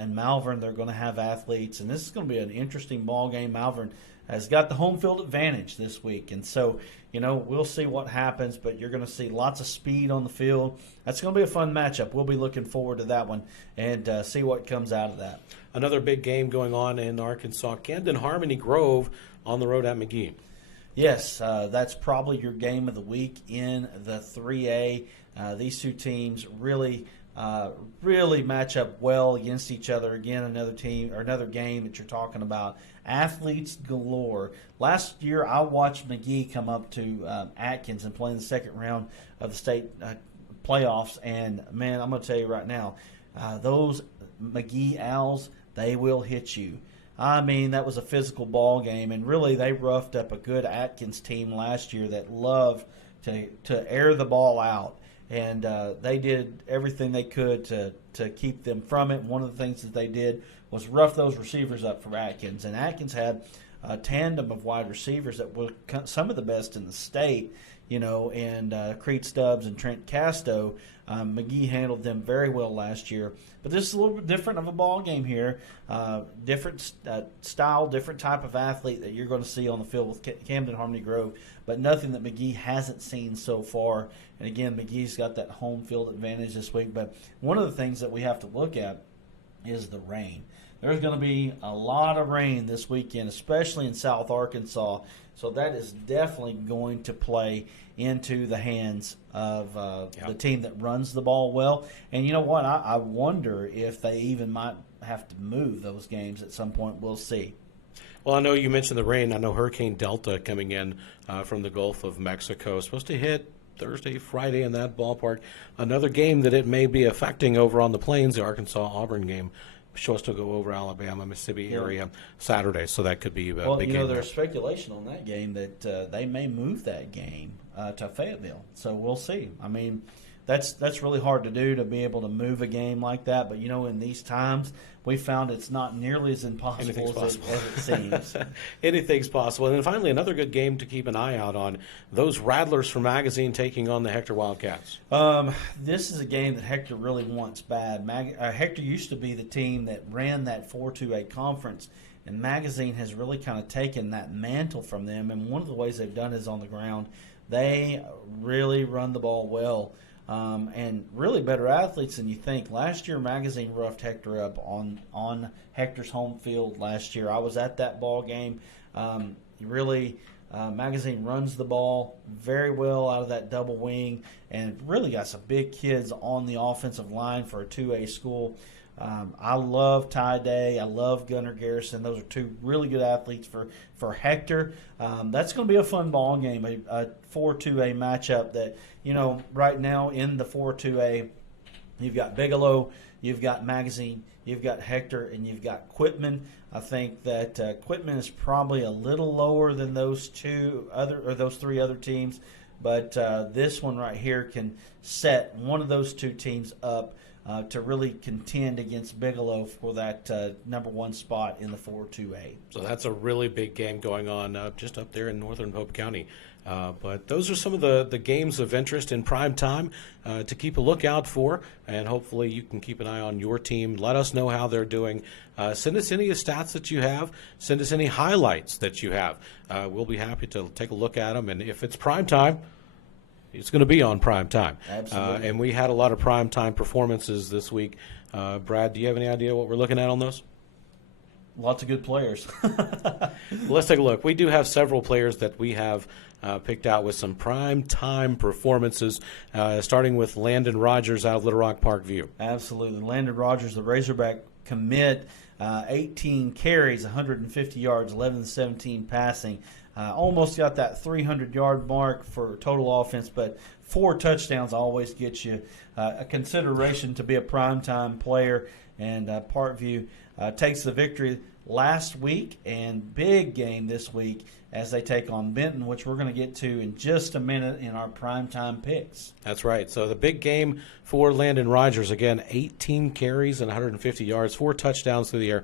Malvern, they're going to have athletes, and this is going to be an interesting ball game. Malvern has got the home field advantage this week, and so we'll see what happens, but you're going to see lots of speed on the field. That's going to be a fun matchup. We'll be looking forward to that one and see what comes out of that. Another big game going on in Arkansas, Camden Harmony Grove on the road at McGee. Yes, that's probably your game of the week in the 3A. These two teams really match up well against each other. Again, another team or another game that you're talking about. Athletes galore. Last year, I watched McGee come up to Atkins and play in the second round of the state playoffs. And, man, I'm going to tell you right now, those McGee Owls, they will hit you. That was a physical ball game. And, really, they roughed up a good Atkins team last year that loved to air the ball out. And they did everything they could to keep them from it. One of the things that they did was rough those receivers up for Atkins. And Atkins had a tandem of wide receivers that were some of the best in the state. and Creed Stubbs and Trent Casto. McGee handled them very well last year. But this is a little bit different of a ball game here. Different style, different type of athlete that you're going to see on the field with Camden Harmony Grove, but nothing that McGee hasn't seen so far. And again, McGee's got that home field advantage this week. But one of the things that we have to look at is the rain. There's going to be a lot of rain this weekend, especially in South Arkansas. So that is definitely going to play into the hands of the team that runs the ball well. And you know what? I wonder if they even might have to move those games at some point. We'll see. Well, I know you mentioned the rain. I know Hurricane Delta coming in from the Gulf of Mexico is supposed to hit Thursday, Friday in that ballpark. Another game that it may be affecting over on the plains, the Arkansas-Auburn game. Supposed to go over Alabama, Mississippi area Saturday, so that could be a big game. There's speculation on that game that they may move that game to Fayetteville. So we'll see. I mean, that's really hard to do, to be able to move a game like that. But, in these times, we found it's not nearly as impossible as it seems. Anything's possible. And then finally, another good game to keep an eye out on, those Rattlers from Magazine taking on the Hector Wildcats. This is a game that Hector really wants bad. Hector used to be the team that ran that 4-2-8 conference, and Magazine has really kind of taken that mantle from them. And one of the ways they've done is on the ground. They really run the ball well. And really better athletes than you think. Last year, Magazine roughed Hector up on Hector's home field last year. I was at that ball game. Magazine runs the ball very well out of that double wing, and really got some big kids on the offensive line for a 2A school. I love Ty Day. I love Gunnar Garrison. Those are two really good athletes for Hector. That's going to be a fun ball game, a 4-2A matchup that, right now in the 4-2A, you've got Bigelow, you've got Magazine, you've got Hector, and you've got Quitman. I think that Quitman is probably a little lower than those three other teams, but this one right here can set one of those two teams up to really contend against Bigelow for that number one spot in the 4-2A. So that's a really big game going on just up there in northern Pope County. But those are some of the games of interest in prime time to keep a lookout for, and hopefully you can keep an eye on your team. Let us know how they're doing. Send us any stats that you have. Send us any highlights that you have. We'll be happy to take a look at them, and if it's prime time, it's going to be on prime time. Absolutely. And we had a lot of prime time performances this week. Brad, do you have any idea what we're looking at on those? Lots of good players. Well, let's take a look. We do have several players that we have picked out with some prime time performances, starting with Landon Rogers out of Little Rock Parkview. Absolutely. Landon Rogers, the Razorback commit, 18 carries, 150 yards, 11-17 passing. Almost got that 300-yard mark for total offense, but 4 touchdowns always gets you a consideration to be a primetime player. And Parkview takes the victory last week, and big game this week as they take on Benton, which we're going to get to in just a minute in our primetime picks. That's right. So the big game for Landon Rogers, again, 18 carries and 150 yards, 4 touchdowns through the air.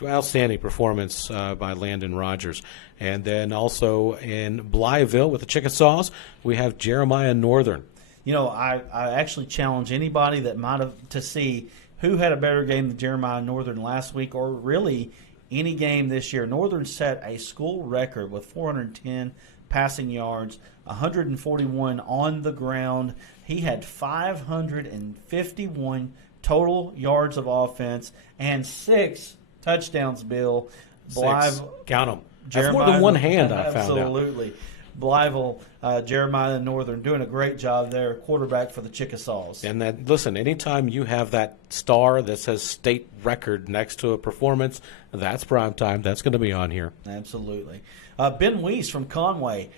Outstanding performance by Landon Rogers. And then also in Blytheville with the Chickasaws, we have Jeremiah Northern. I actually challenge anybody that might have to see who had a better game than Jeremiah Northern last week, or really any game this year. Northern set a school record with 410 passing yards, 141 on the ground. He had 551 total yards of offense and 6 touchdowns, Bill. 6. Count them. That's more than one hand, I found out. Absolutely. Blytheville, Jeremiah Northern doing a great job there, quarterback for the Chickasaws. And listen, anytime you have that star that says state record next to a performance, that's prime time. That's going to be on here. Absolutely. Ben Weiss from Conway,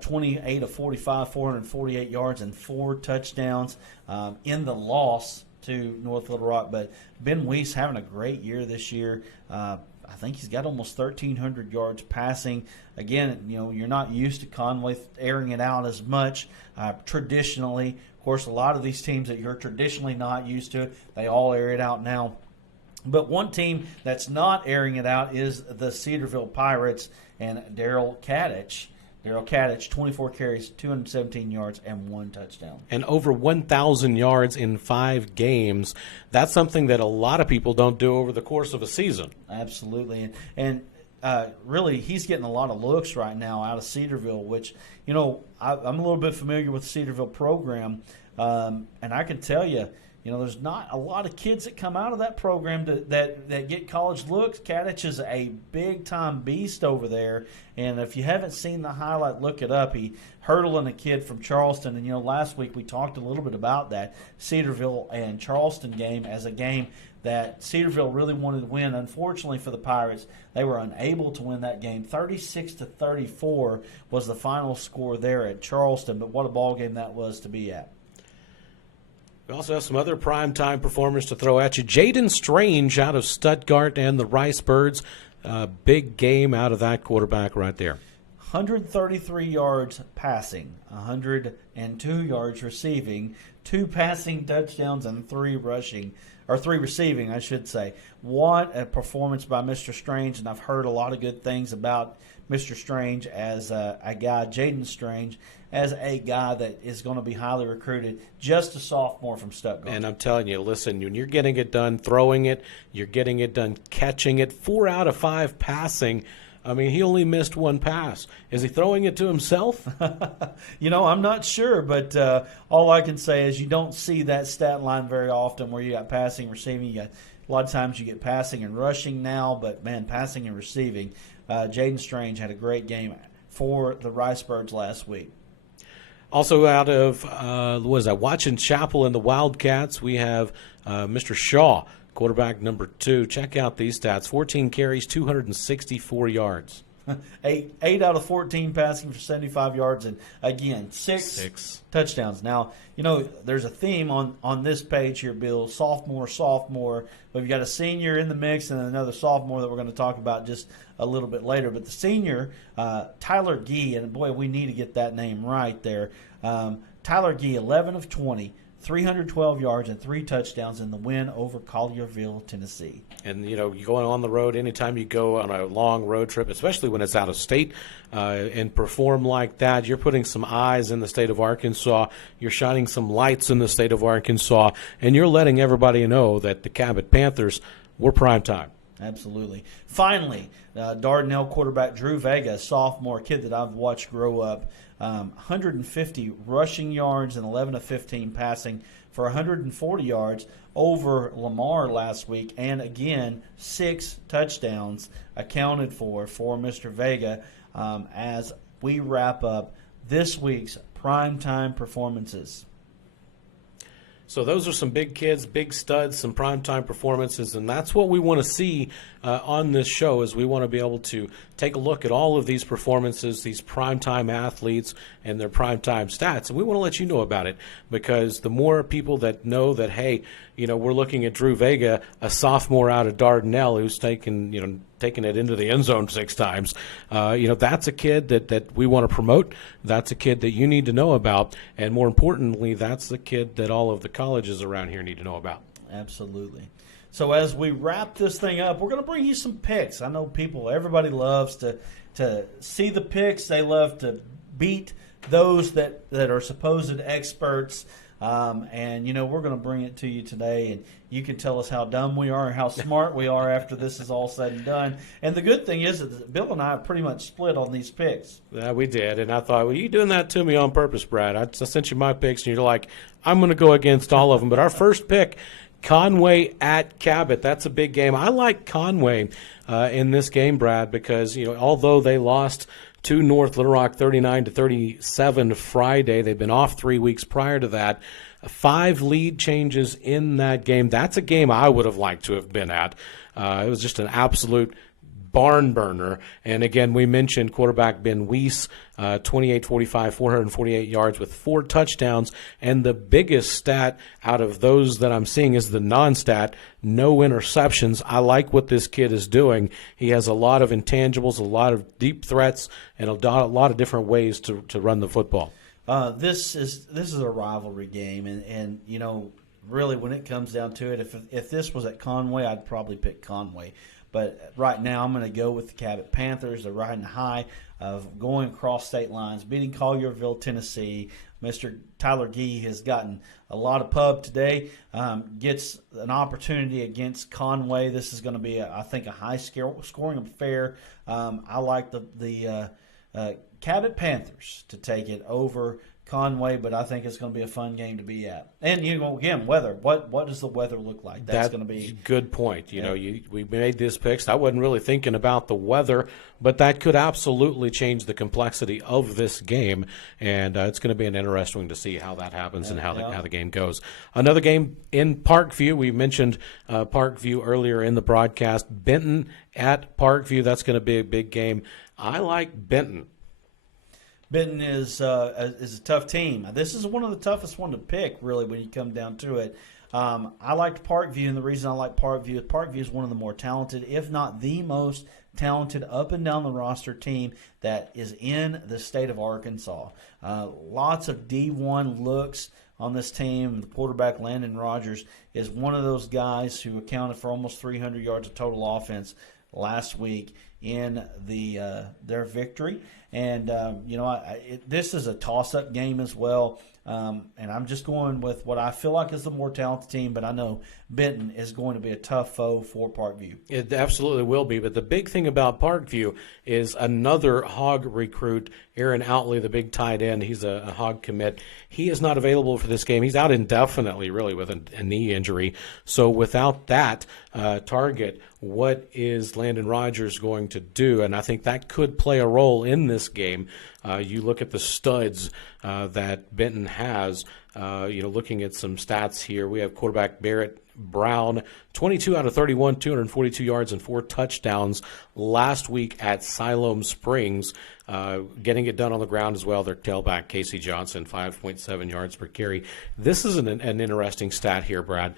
28 of 45, 448 yards and 4 touchdowns in the loss to North Little Rock. But Ben Weiss having a great year this year. I think he's got almost 1,300 yards passing. Again, you're not used to Conway airing it out as much traditionally. Of course, a lot of these teams that you're traditionally not used to, they all air it out now. But one team that's not airing it out is the Cedarville Pirates, and Daryl Kadich Daryl Kadich, 24 carries, 217 yards, and 1 touchdown. And over 1,000 yards in 5 games. That's something that a lot of people don't do over the course of a season. Absolutely. And really, he's getting a lot of looks right now out of Cedarville, which, I'm a little bit familiar with the Cedarville program, and I can tell you, there's not a lot of kids that come out of that program that get college looks. Kadich is a big-time beast over there, and if you haven't seen the highlight, look it up. He hurdling a kid from Charleston, and, last week we talked a little bit about that Cedarville and Charleston game as a game that Cedarville really wanted to win. Unfortunately for the Pirates, they were unable to win that game. 36-34 was the final score there at Charleston, but what a ball game that was to be at. We also have some other primetime performers to throw at you. Jaden Strange out of Stuttgart and the Rice Birds. Big game out of that quarterback right there. 133 yards passing, 102 yards receiving, 2 passing touchdowns, and 3 receiving, I should say. What a performance by Mr. Strange, and I've heard a lot of good things about Mr. Strange as a guy, Jaden Strange, as a guy that is going to be highly recruited, just a sophomore from Stuttgart. And I'm telling you, listen, when you're getting it done throwing it, you're getting it done catching it, 4 out of 5 passing. I mean, he only missed 1 pass. Is he throwing it to himself? I'm not sure, but all I can say is you don't see that stat line very often where you got passing, receiving. You got a lot of times you get passing and rushing now, but, man, passing and receiving. Jaden Strange had a great game for the Rice Birds last week. Also out of, Watson Chapel and the Wildcats, we have Mr. Shaw, quarterback number 2. Check out these stats. 14 carries, 264 yards. 8 out of 14 passing for 75 yards, and again, 6 touchdowns. Now, there's a theme on this page here, Bill. Sophomore. We've got a senior in the mix and another sophomore that we're going to talk about just a little bit later. But the senior, Tyler Gee, and boy, we need to get that name right there. Tyler Gee, 11 of 20. 312 yards and 3 touchdowns in the win over Collierville, Tennessee. And, you going on the road, anytime you go on a long road trip, especially when it's out of state, and perform like that, you're putting some eyes in the state of Arkansas, you're shining some lights in the state of Arkansas, and you're letting everybody know that the Cabot Panthers were primetime. Absolutely. Finally, Dardanelle quarterback Drew Vega, sophomore kid that I've watched grow up, 150 rushing yards and 11 of 15 passing for 140 yards over Lamar last week. And again, 6 touchdowns accounted for Mr. Vega as we wrap up this week's primetime performances. So those are some big kids, big studs, some primetime performances, and that's what we want to see on this show is we want to be able to take a look at all of these performances, these primetime athletes and their primetime stats, and we want to let you know about it because the more people that know that, hey, we're looking at Drew Vega, a sophomore out of Dardanelle who's taken it into the end zone 6 times. That's a kid that we want to promote. That's a kid that you need to know about. And more importantly, that's the kid that all of the colleges around here need to know about. Absolutely. So as we wrap this thing up, we're going to bring you some picks. I know everybody loves to see the picks. They love to beat those that are supposed experts. And we're going to bring it to you today, and you can tell us how dumb we are and how smart we are after this is all said and done. And the good thing is that Bill and I have pretty much split on these picks. Yeah, we did, and I thought, well, you doing that to me on purpose, Brad. I sent you my picks, and you're like, I'm going to go against all of them. But our first pick, Conway at Cabot. That's a big game. I like Conway in this game, Brad, because although they lost to North Little Rock 39-37 Friday. They've been off 3 weeks prior to that. 5 lead changes in that game. That's a game I would have liked to have been at. It was just an absolute barn burner. And again, we mentioned quarterback Ben Weiss, 28-45, 448 yards with 4 touchdowns. And the biggest stat out of those that I'm seeing is the non-stat, no interceptions. I like what this kid is doing. He has a lot of intangibles, a lot of deep threats, and a lot of different ways to run the football. This is a rivalry game, and really when it comes down to it, if this was at Conway, I'd probably pick Conway. But right now I'm going to go with the Cabot Panthers. They're riding high of going across state lines, beating Collierville, Tennessee. Mr. Tyler Gee has gotten a lot of pub today, gets an opportunity against Conway. This is going to be, I think, a high-scoring affair. I like the Cabot Panthers to take it over Conway, but I think it's going to be a fun game to be at. And, again, weather. What does the weather look like? That's going to be a good point. We made these picks. I wasn't really thinking about the weather, but that could absolutely change the complexity of this game, and it's going to be interesting to see how that happens and how the game goes. Another game in Parkview. We mentioned Parkview earlier in the broadcast. Benton at Parkview. That's going to be a big game. I like Benton. Benton is a tough team. This is one of the toughest one to pick, really, when you come down to it. I liked Parkview, and the reason I like Parkview is one of the more talented, if not the most talented, up and down the roster team that is in the state of Arkansas. Lots of D1 looks on this team. The quarterback, Landon Rogers, is one of those guys who accounted for almost 300 yards of total offense last week in their victory. And, this is a toss-up game as well. And I'm just going with what I feel like is the more talented team, but I know Benton is going to be a tough foe for Parkview. It absolutely will be. But the big thing about Parkview is another Hog recruit, Aaron Outley, the big tight end. He's a Hog commit. He is not available for this game. He's out indefinitely, really, with a knee injury. So without that target, what is Landon Rogers going to do? And I think that could play a role in this game. You look at the studs that Benton has, looking at some stats here. We have quarterback Barrett Brown, 22 out of 31, 242 yards and 4 touchdowns last week at Siloam Springs. Getting it done on the ground as well. Their tailback, Casey Johnson, 5.7 yards per carry. This is an interesting stat here, Brad.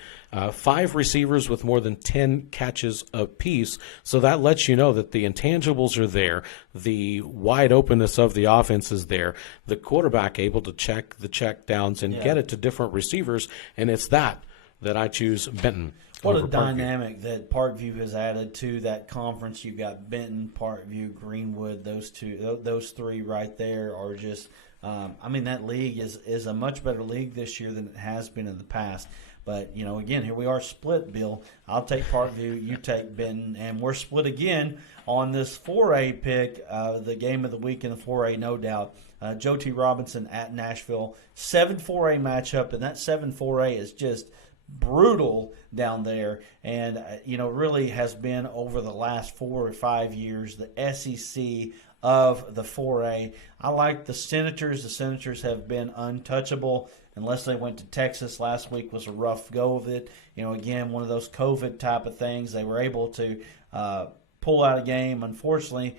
5 receivers with more than 10 catches apiece. So that lets you know that the intangibles are there. The wide openness of the offense is there. The quarterback able to check the check downs and get it to different receivers. And it's that I choose Benton. What a dynamic that Parkview has added to that conference. You've got Benton, Parkview, Greenwood. Those three right there are just that league is a much better league this year than it has been in the past. But, again, here we are split, Bill. I'll take Parkview, you take Benton, and we're split again on this 4A pick, the game of the week in the 4A, no doubt. Joe T. Robinson at Nashville, 7-4A matchup, and that 7-4A is just brutal down there, and really has been over the last 4 or 5 years the SEC of the 4A. I like the Senators. The Senators have been untouchable unless they went to Texas. Last week was a rough go of it. Again, one of those COVID type of things. They were able to pull out a game. Unfortunately,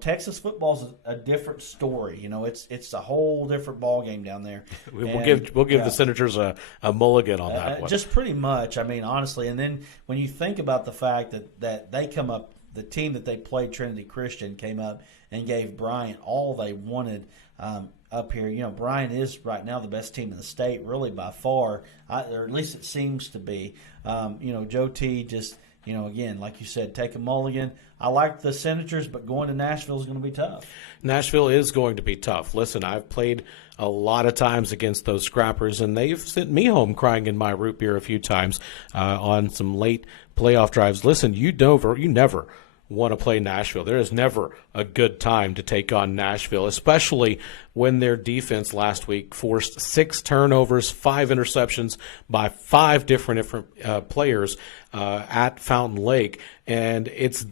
Texas football's a different story. It's a whole different ball game down there. We'll give the Senators a mulligan on that one. Just pretty much. Honestly, and then when you think about the fact that they come up, the team that they played, Trinity Christian, came up and gave Bryant all they wanted up here. Bryant is right now the best team in the state, really by far, or at least it seems to be. Joe T. just. Again, like you said, take a mulligan. I like the Senators, but going to Nashville is going to be tough. Nashville is going to be tough. Listen, I've played a lot of times against those Scrappers, and they've sent me home crying in my root beer a few times on some late playoff drives. Listen, you never want to play Nashville. There is never a good time to take on Nashville, especially when their defense last week forced 6 turnovers, 5 interceptions by 5 different players at Fountain Lake. And it's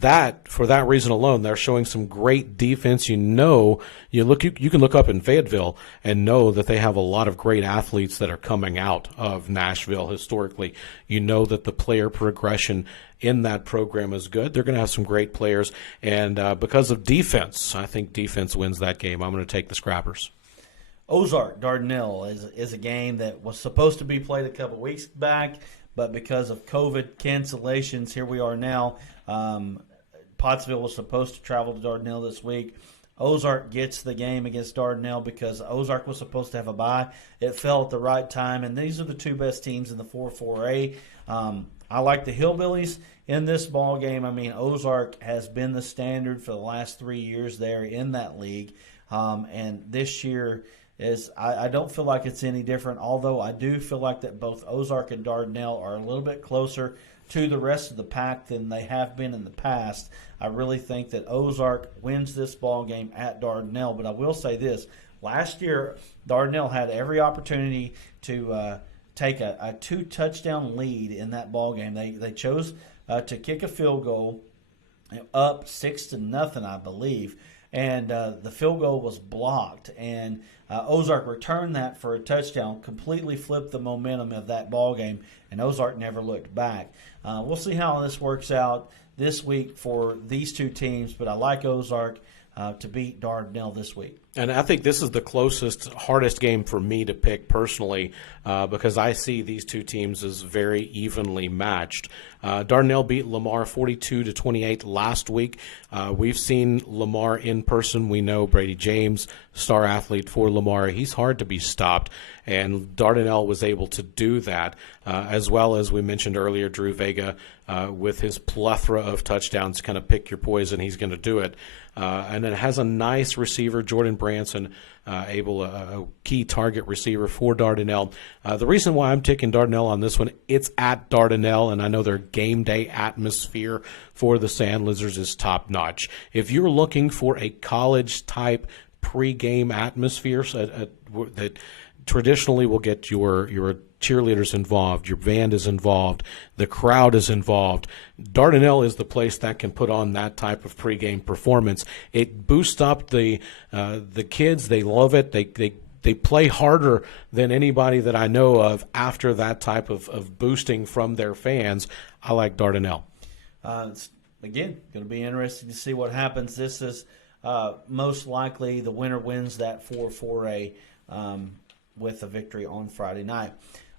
for that reason alone, they're showing some great defense. You can look up in Fayetteville and know that they have a lot of great athletes that are coming out of Nashville historically. You know that the player progression in that program is good. They're going to have some great players. And because of defense, I think defense wins that game. I'm going to take the Scrappers. Ozark Dardanelle is a game that was supposed to be played a couple weeks back, but because of COVID cancellations, here we are now. Pottsville was supposed to travel to Dardanelle this week. Ozark gets the game against Dardanelle because Ozark was supposed to have a bye. It fell at the right time, and these are the two best teams in the 4A. I like the Hillbillies in this ball game. I mean, Ozark has been the standard for the last 3 years there in that league, and this year I don't feel like it's any different, although I do feel like that both Ozark and Dardanelle are a little bit closer to the rest of the pack than they have been in the past. I really think that Ozark wins this ball game at Dardanelle, but I will say this. Last year, Dardanelle had every opportunity to take a 2-touchdown lead in that ball game. They chose to kick a field goal up 6-0, I believe, and the field goal was blocked, and Ozark returned that for a touchdown, completely flipped the momentum of that ball game, and Ozark never looked back. We'll see how this works out this week for these two teams, but I like Ozark to beat Dardanelle this week. And I think this is the closest, hardest game for me to pick personally because I see these two teams as very evenly matched. Dardanelle beat Lamar 42-28 last week. We've seen Lamar in person. We know Brady James, star athlete for Lamar. He's hard to be stopped, and Dardanelle was able to do that, as well as we mentioned earlier, Drew Vega with his plethora of touchdowns. Kind of pick your poison. He's going to do it. And it has a nice receiver, Jordan Branson, a key target receiver for Dardanelle. The reason why I'm taking Dardanelle on this one, it's at Dardanelle, and I know their game day atmosphere for the Sand Lizards is top notch. If you're looking for a college type pregame atmosphere that traditionally will get your cheerleaders involved, your band is involved, the crowd is involved, Dardanelle is the place that can put on that type of pregame performance. It boosts up the kids. They love it. They play harder than anybody that I know of after that type of boosting from their fans. I like Dardanelle. It's, again, going to be interesting to see what happens. This is most likely the winner wins that 4-4A with a victory on Friday night.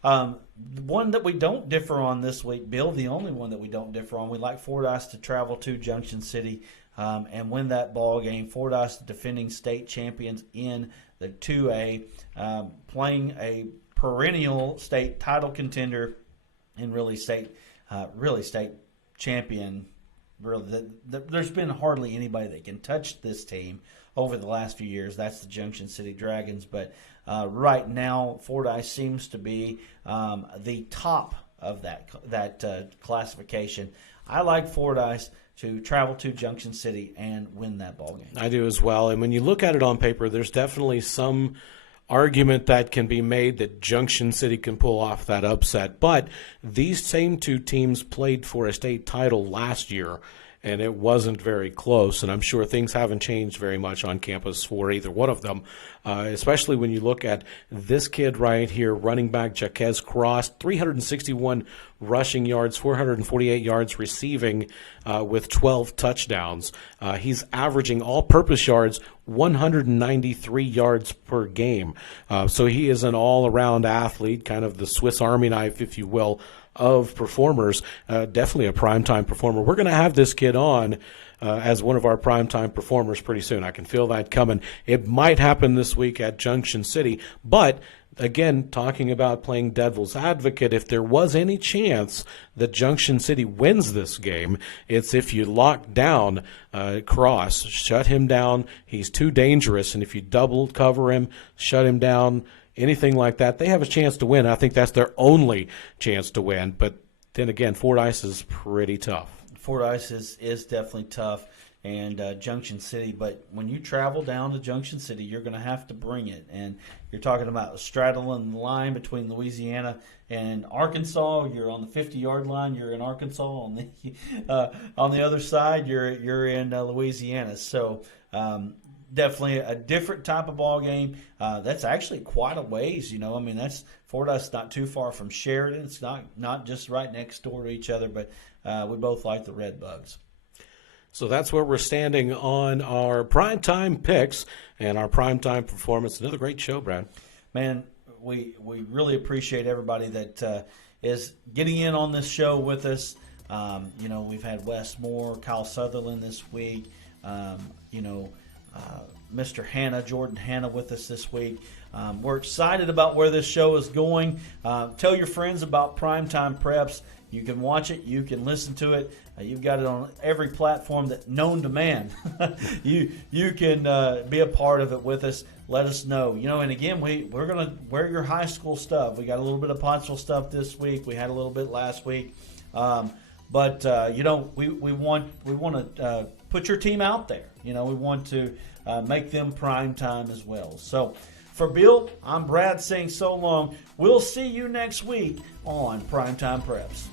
One that we don't differ on this week, Bill, the only one that we don't differ on, we like Fordyce to travel to Junction City and win that ball game. Fordyce, the defending state champions in the 2A, playing a perennial state title contender and really state champion. There's been hardly anybody that can touch this team over the last few years. That's the Junction City Dragons. But right now, Fordyce seems to be the top of that classification. I like Fordyce to travel to Junction City and win that ball game. I do as well. And when you look at it on paper, there's definitely some argument that can be made that Junction City can pull off that upset. But these same two teams played for a state title last year, and it wasn't very close. And I'm sure things haven't changed very much on campus for either one of them, especially when you look at this kid right here, running back Jaquez Cross, 361 rushing yards, 448 yards receiving with 12 touchdowns. He's averaging all-purpose yards 193 yards per game. So he is an all-around athlete, kind of the Swiss Army knife, if you will, of performers. Definitely a primetime performer. We're going to have this kid on as one of our primetime performers pretty soon. I can feel that coming. It might happen this week at Junction City, but again, talking about playing devil's advocate, if there was any chance that Junction City wins this game, it's if you lock down Cross, shut him down. He's too dangerous, and if you double cover him, shut him down, anything like that, they have a chance to win. I think that's their only chance to win. But then again, Fordyce is pretty tough. Fordyce is definitely tough, and Junction City. But when you travel down to Junction City, you're going to have to bring it. And you're talking about straddling the line between Louisiana and Arkansas. You're on the 50-yard line. You're in Arkansas. On the other side, you're in Louisiana. So definitely a different type of ball game. That's actually quite a ways, I mean, that's Fordyce, not too far from Sheridan. It's not just right next door to each other, but we both like the Red Bugs. So that's where we're standing on our primetime picks and our primetime performance. Another great show, Brad. Man, we really appreciate everybody that is getting in on this show with us. We've had Wes Moore, Kyle Sutherland this week. Mr. Jordan Hanna, with us this week. We're excited about where this show is going. Tell your friends about Primetime Preps. You can watch it. You can listen to it. You've got it on every platform that known to man. you can be a part of it with us. Let us know. And again, we're going to wear your high school stuff. We got a little bit of Pottsville stuff this week. We had a little bit last week. But we want to put your team out there. We want to make them prime time as well. So for Bill, I'm Brad saying so long. We'll see you next week on Primetime Preps.